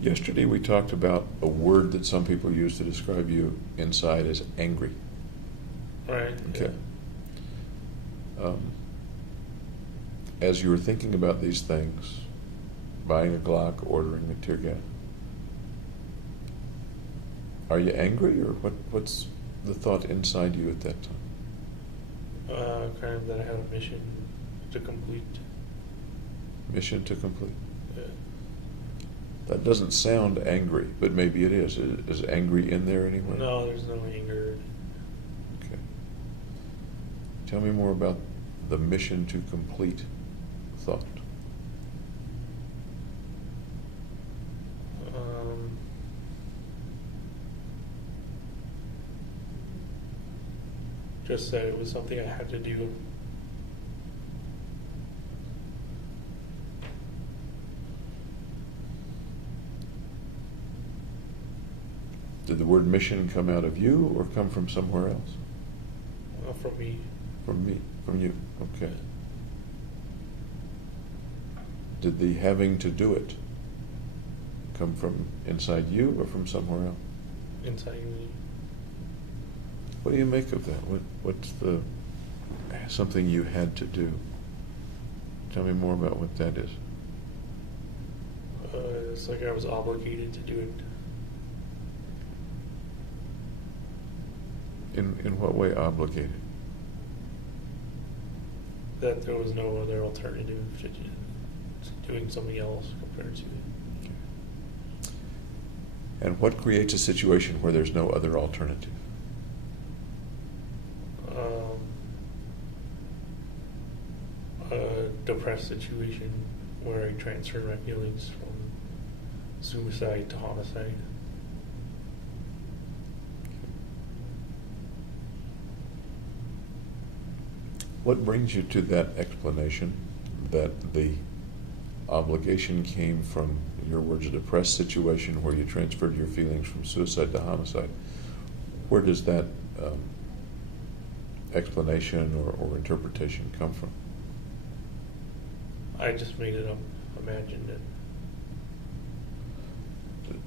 Yesterday we talked about a word that some people use to describe you inside as angry. Right. Okay. As you were thinking about these things, buying a Glock, ordering a tear gas, are you angry, or what's the thought inside you at that time? Kind of that I have a mission to complete. Mission to complete. Yeah. That doesn't sound angry, but maybe it is. Is angry in there anywhere? No, there's no anger. Okay. Tell me more about the mission to complete thought. Just that it was something I had to do. Did the word mission come out of you or come from somewhere else? From me. From me, from you, okay. Did the having to do it come from inside you or from somewhere else? Inside me. What do you make of that? What's the something you had to do? Tell me more about what that is. It's like I was obligated to do it. In what way obligated? That there was no other alternative to doing something else compared to it. And what creates a situation where there's no other alternative? A depressed situation where I transfer my feelings from suicide to homicide. What brings you to that explanation that the obligation came from, in your words, a depressed situation where you transferred your feelings from suicide to homicide? Where does that explanation or interpretation come from? I just made it up, imagined it.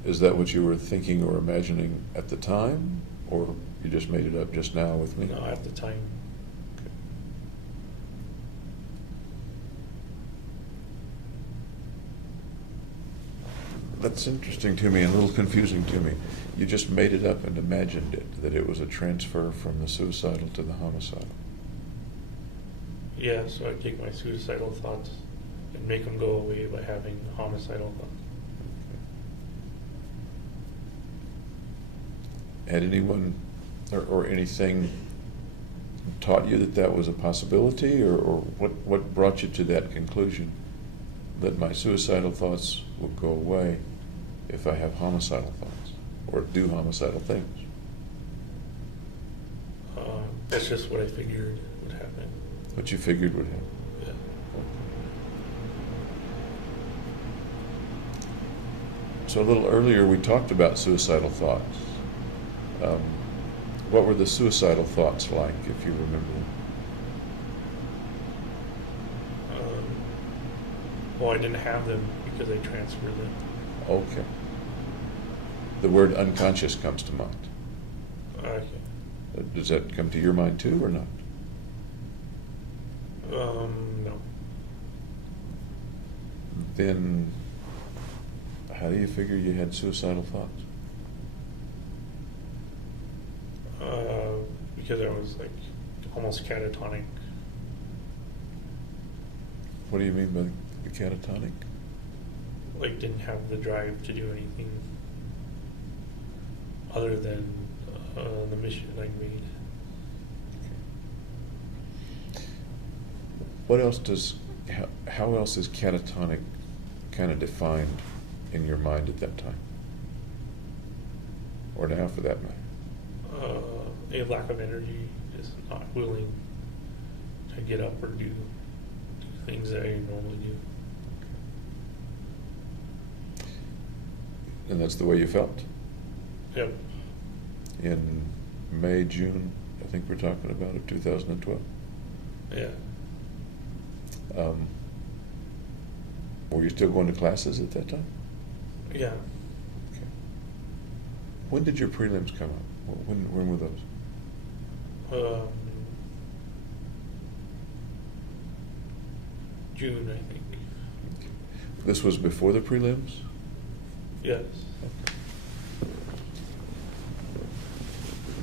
Is that what you were thinking or imagining at the time, or you just made it up just now with me? No, at the time. Okay. That's interesting to me and a little confusing to me. You just made it up and imagined it, that it was a transfer from the suicidal to the homicidal. Yeah, so I take my suicidal thoughts and make them go away by having homicidal thoughts. Had anyone or anything taught you that that was a possibility, or what brought you to that conclusion that my suicidal thoughts will go away if I have homicidal thoughts or do homicidal things? That's just what I figured would happen. What you figured would happen. Yeah. So a little earlier we talked about suicidal thoughts. What were the suicidal thoughts like, if you remember them? Well, I didn't have them because I transferred them. Okay. The word unconscious comes to mind. Okay. Does that come to your mind too, or not? No. Then how do you figure you had suicidal thoughts? Because I was like almost catatonic. What do you mean by the catatonic? Like didn't have the drive to do anything other than the mission I made. What else does, how else is catatonic kind of defined in your mind at that time? Or now for that matter? A lack of energy, just not willing to get up or do things that I normally do. And that's the way you felt? Yep. in May, June, I think we're talking about, of 2012. Yeah. Were you still going to classes at that time? Yeah. Okay. When did your prelims come out? When were those? June, I think. This was before the prelims? Yes.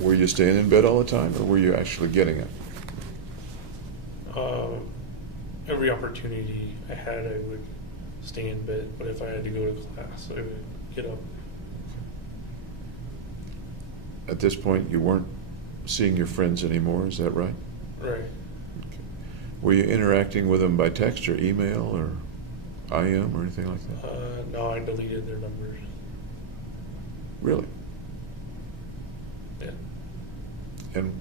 Were you staying in bed all the time, or were you actually getting it? Every opportunity I had, I would stay in bed, but if I had to go to class, I would get up. At this point, you weren't seeing your friends anymore, is that right? Right. Okay. Were you interacting with them by text or email or IM or anything like that? No, I deleted their numbers. Really? Yeah. And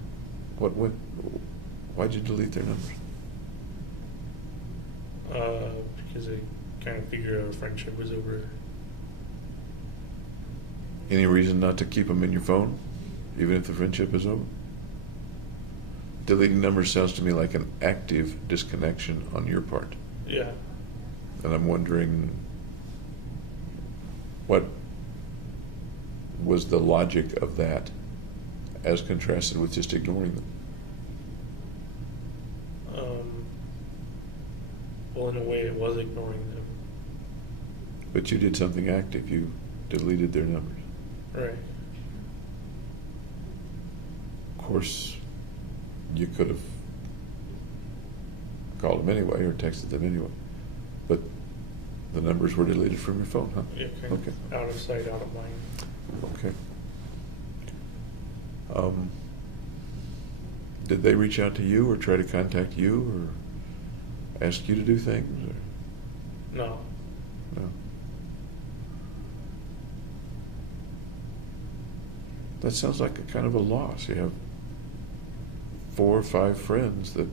why'd you delete their numbers? Because I kind of figured our friendship was over. Any reason not to keep them in your phone, even if the friendship is over? Deleting numbers sounds to me like an active disconnection on your part. Yeah. And I'm wondering what was the logic of that as contrasted with just ignoring them? Well, in a way, it was ignoring them. But you did something active. You deleted their numbers. Right. Of course, you could have called them anyway or texted them anyway. But the numbers were deleted from your phone, huh? Yeah, kind of Okay. out of sight, out of mind. Okay. Did they reach out to you or try to contact you or ask you to do things? Or? No. No. That sounds like a kind of a loss. You have 4 or 5 friends that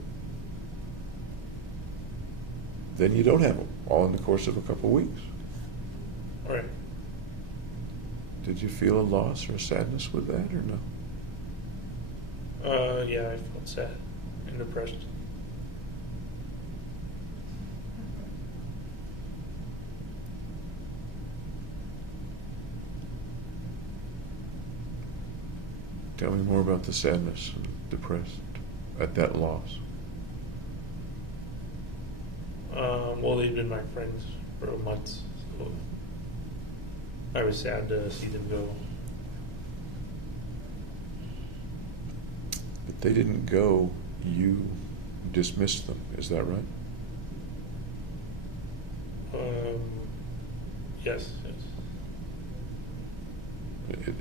then you don't have them all in the course of a couple of weeks. Right. Did you feel a loss or a sadness with that or no? Yeah, I felt sad and depressed. Tell me more about the sadness and depressed at that loss. Well, they've been my friends for months, so I was sad to see them go. But they didn't go, you dismissed them, is that right? Yes, yes.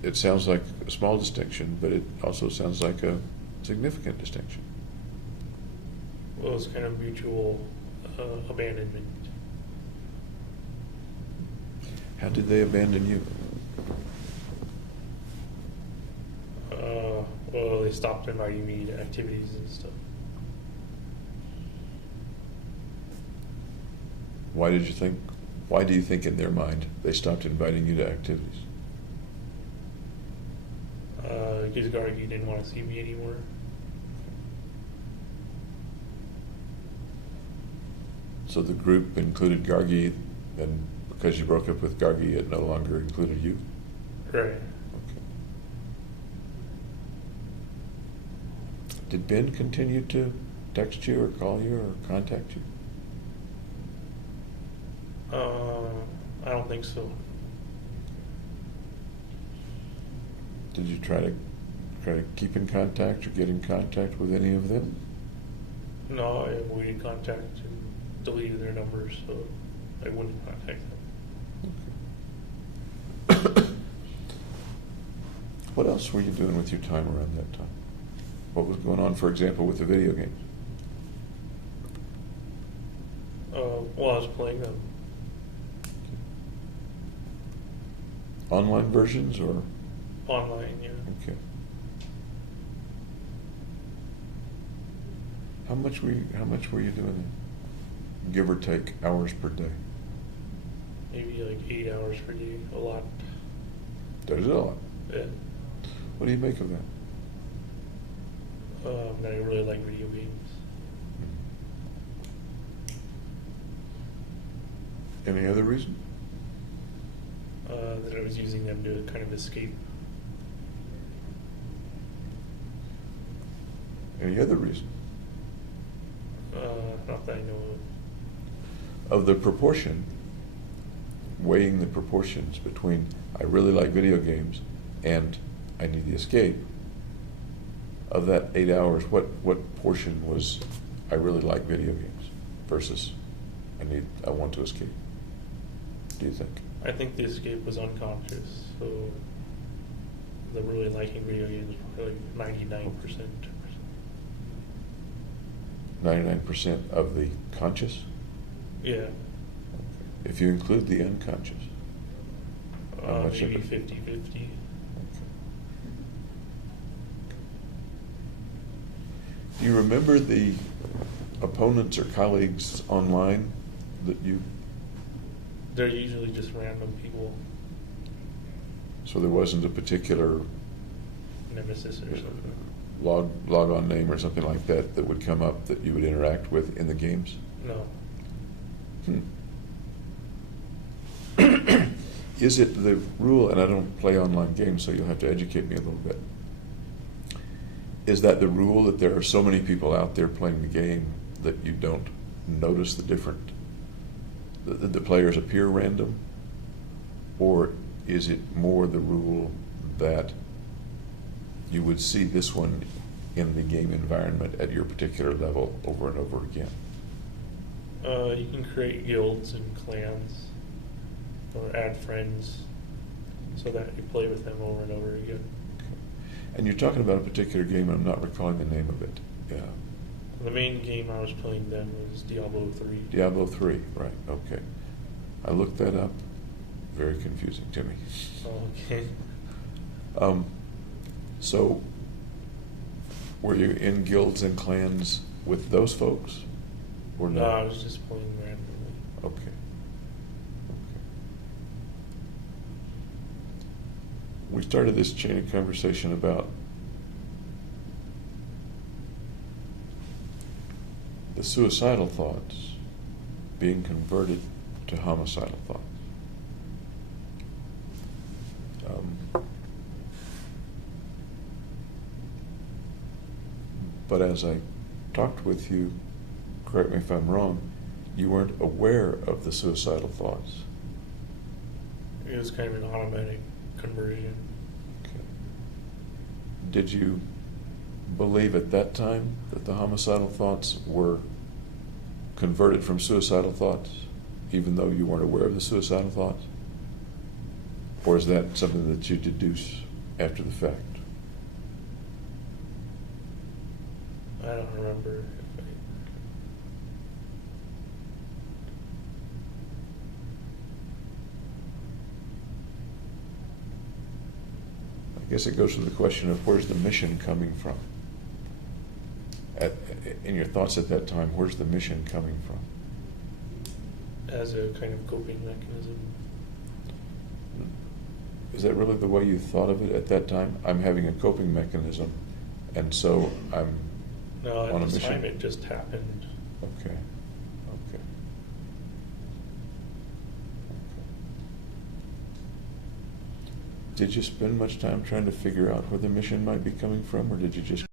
It sounds like a small distinction, but it also sounds like a significant distinction. Well, it was kind of mutual abandonment. How did they abandon you? Well, they stopped inviting me to activities and stuff. Why do you think in their mind they stopped inviting you to activities? Because Gargi didn't want to see me anymore. So the group included Gargi, and because you broke up with Gargi, it no longer included you? Right. Okay. Did Ben continue to text you or call you or contact you? I don't think so. Did you try to keep in contact or get in contact with any of them? No, I avoided contact and deleted their numbers, so I wouldn't contact them. What else were you doing with your time around that time? What was going on, for example, with the video games? Well, I was playing them. Online versions or? Online, yeah. Okay. How much were you doing that? Give or take hours per day? Maybe like 8 hours per day, a lot. There's a lot. Yeah. What do you make of that? That I really like video games. Any other reason? That I was using them to kind of escape. Any other reason? Not that I know of. Of the proportion, weighing the proportions between I really like video games and I need the escape, of that 8 hours, what portion was I really like video games versus I want to escape? Do you think? I think the escape was unconscious, so the really liking video games were like 99%. 99% of the conscious? Yeah. If you include the unconscious? How much of Maybe it? 50-50. Do you remember the opponents or colleagues online that you... They're usually just random people, So there wasn't a particular nemesis or something. log-on name or something like that that would come up that you would interact with in the games? No. Is it the rule, and I don't play online games, so you'll have to educate me a little bit. Is that the rule that there are so many people out there playing the game that you don't notice the the players appear random? Or is it more the rule that you would see this one in the game environment at your particular level over and over again? You can create guilds and clans or add friends so that you play with them over and over again. And you're talking about a particular game, and I'm not recalling the name of it. Yeah. The main game I was playing then was Diablo 3. Diablo 3, right, okay. I looked that up. Very confusing to me. Okay. So, were you in guilds and clans with those folks? Or No, no? I was just playing randomly. Okay. We started this chain of conversation about the suicidal thoughts being converted to homicidal thoughts. But as I talked with you, correct me if I'm wrong, you weren't aware of the suicidal thoughts. It was kind of an automatic conversion. Okay. Did you believe at that time that the homicidal thoughts were converted from suicidal thoughts, even though you weren't aware of the suicidal thoughts? Or is that something that you deduce after the fact? I don't remember if I guess it goes to the question of where's the mission coming from? In your thoughts at that time, where's the mission coming from? as a kind of coping mechanism. Is that really the way you thought of it at that time? I'm having a coping mechanism, and so I'm No, on a at this mission? time it just happened. Okay. Did you spend much time trying to figure out where the mission might be coming from, or did you just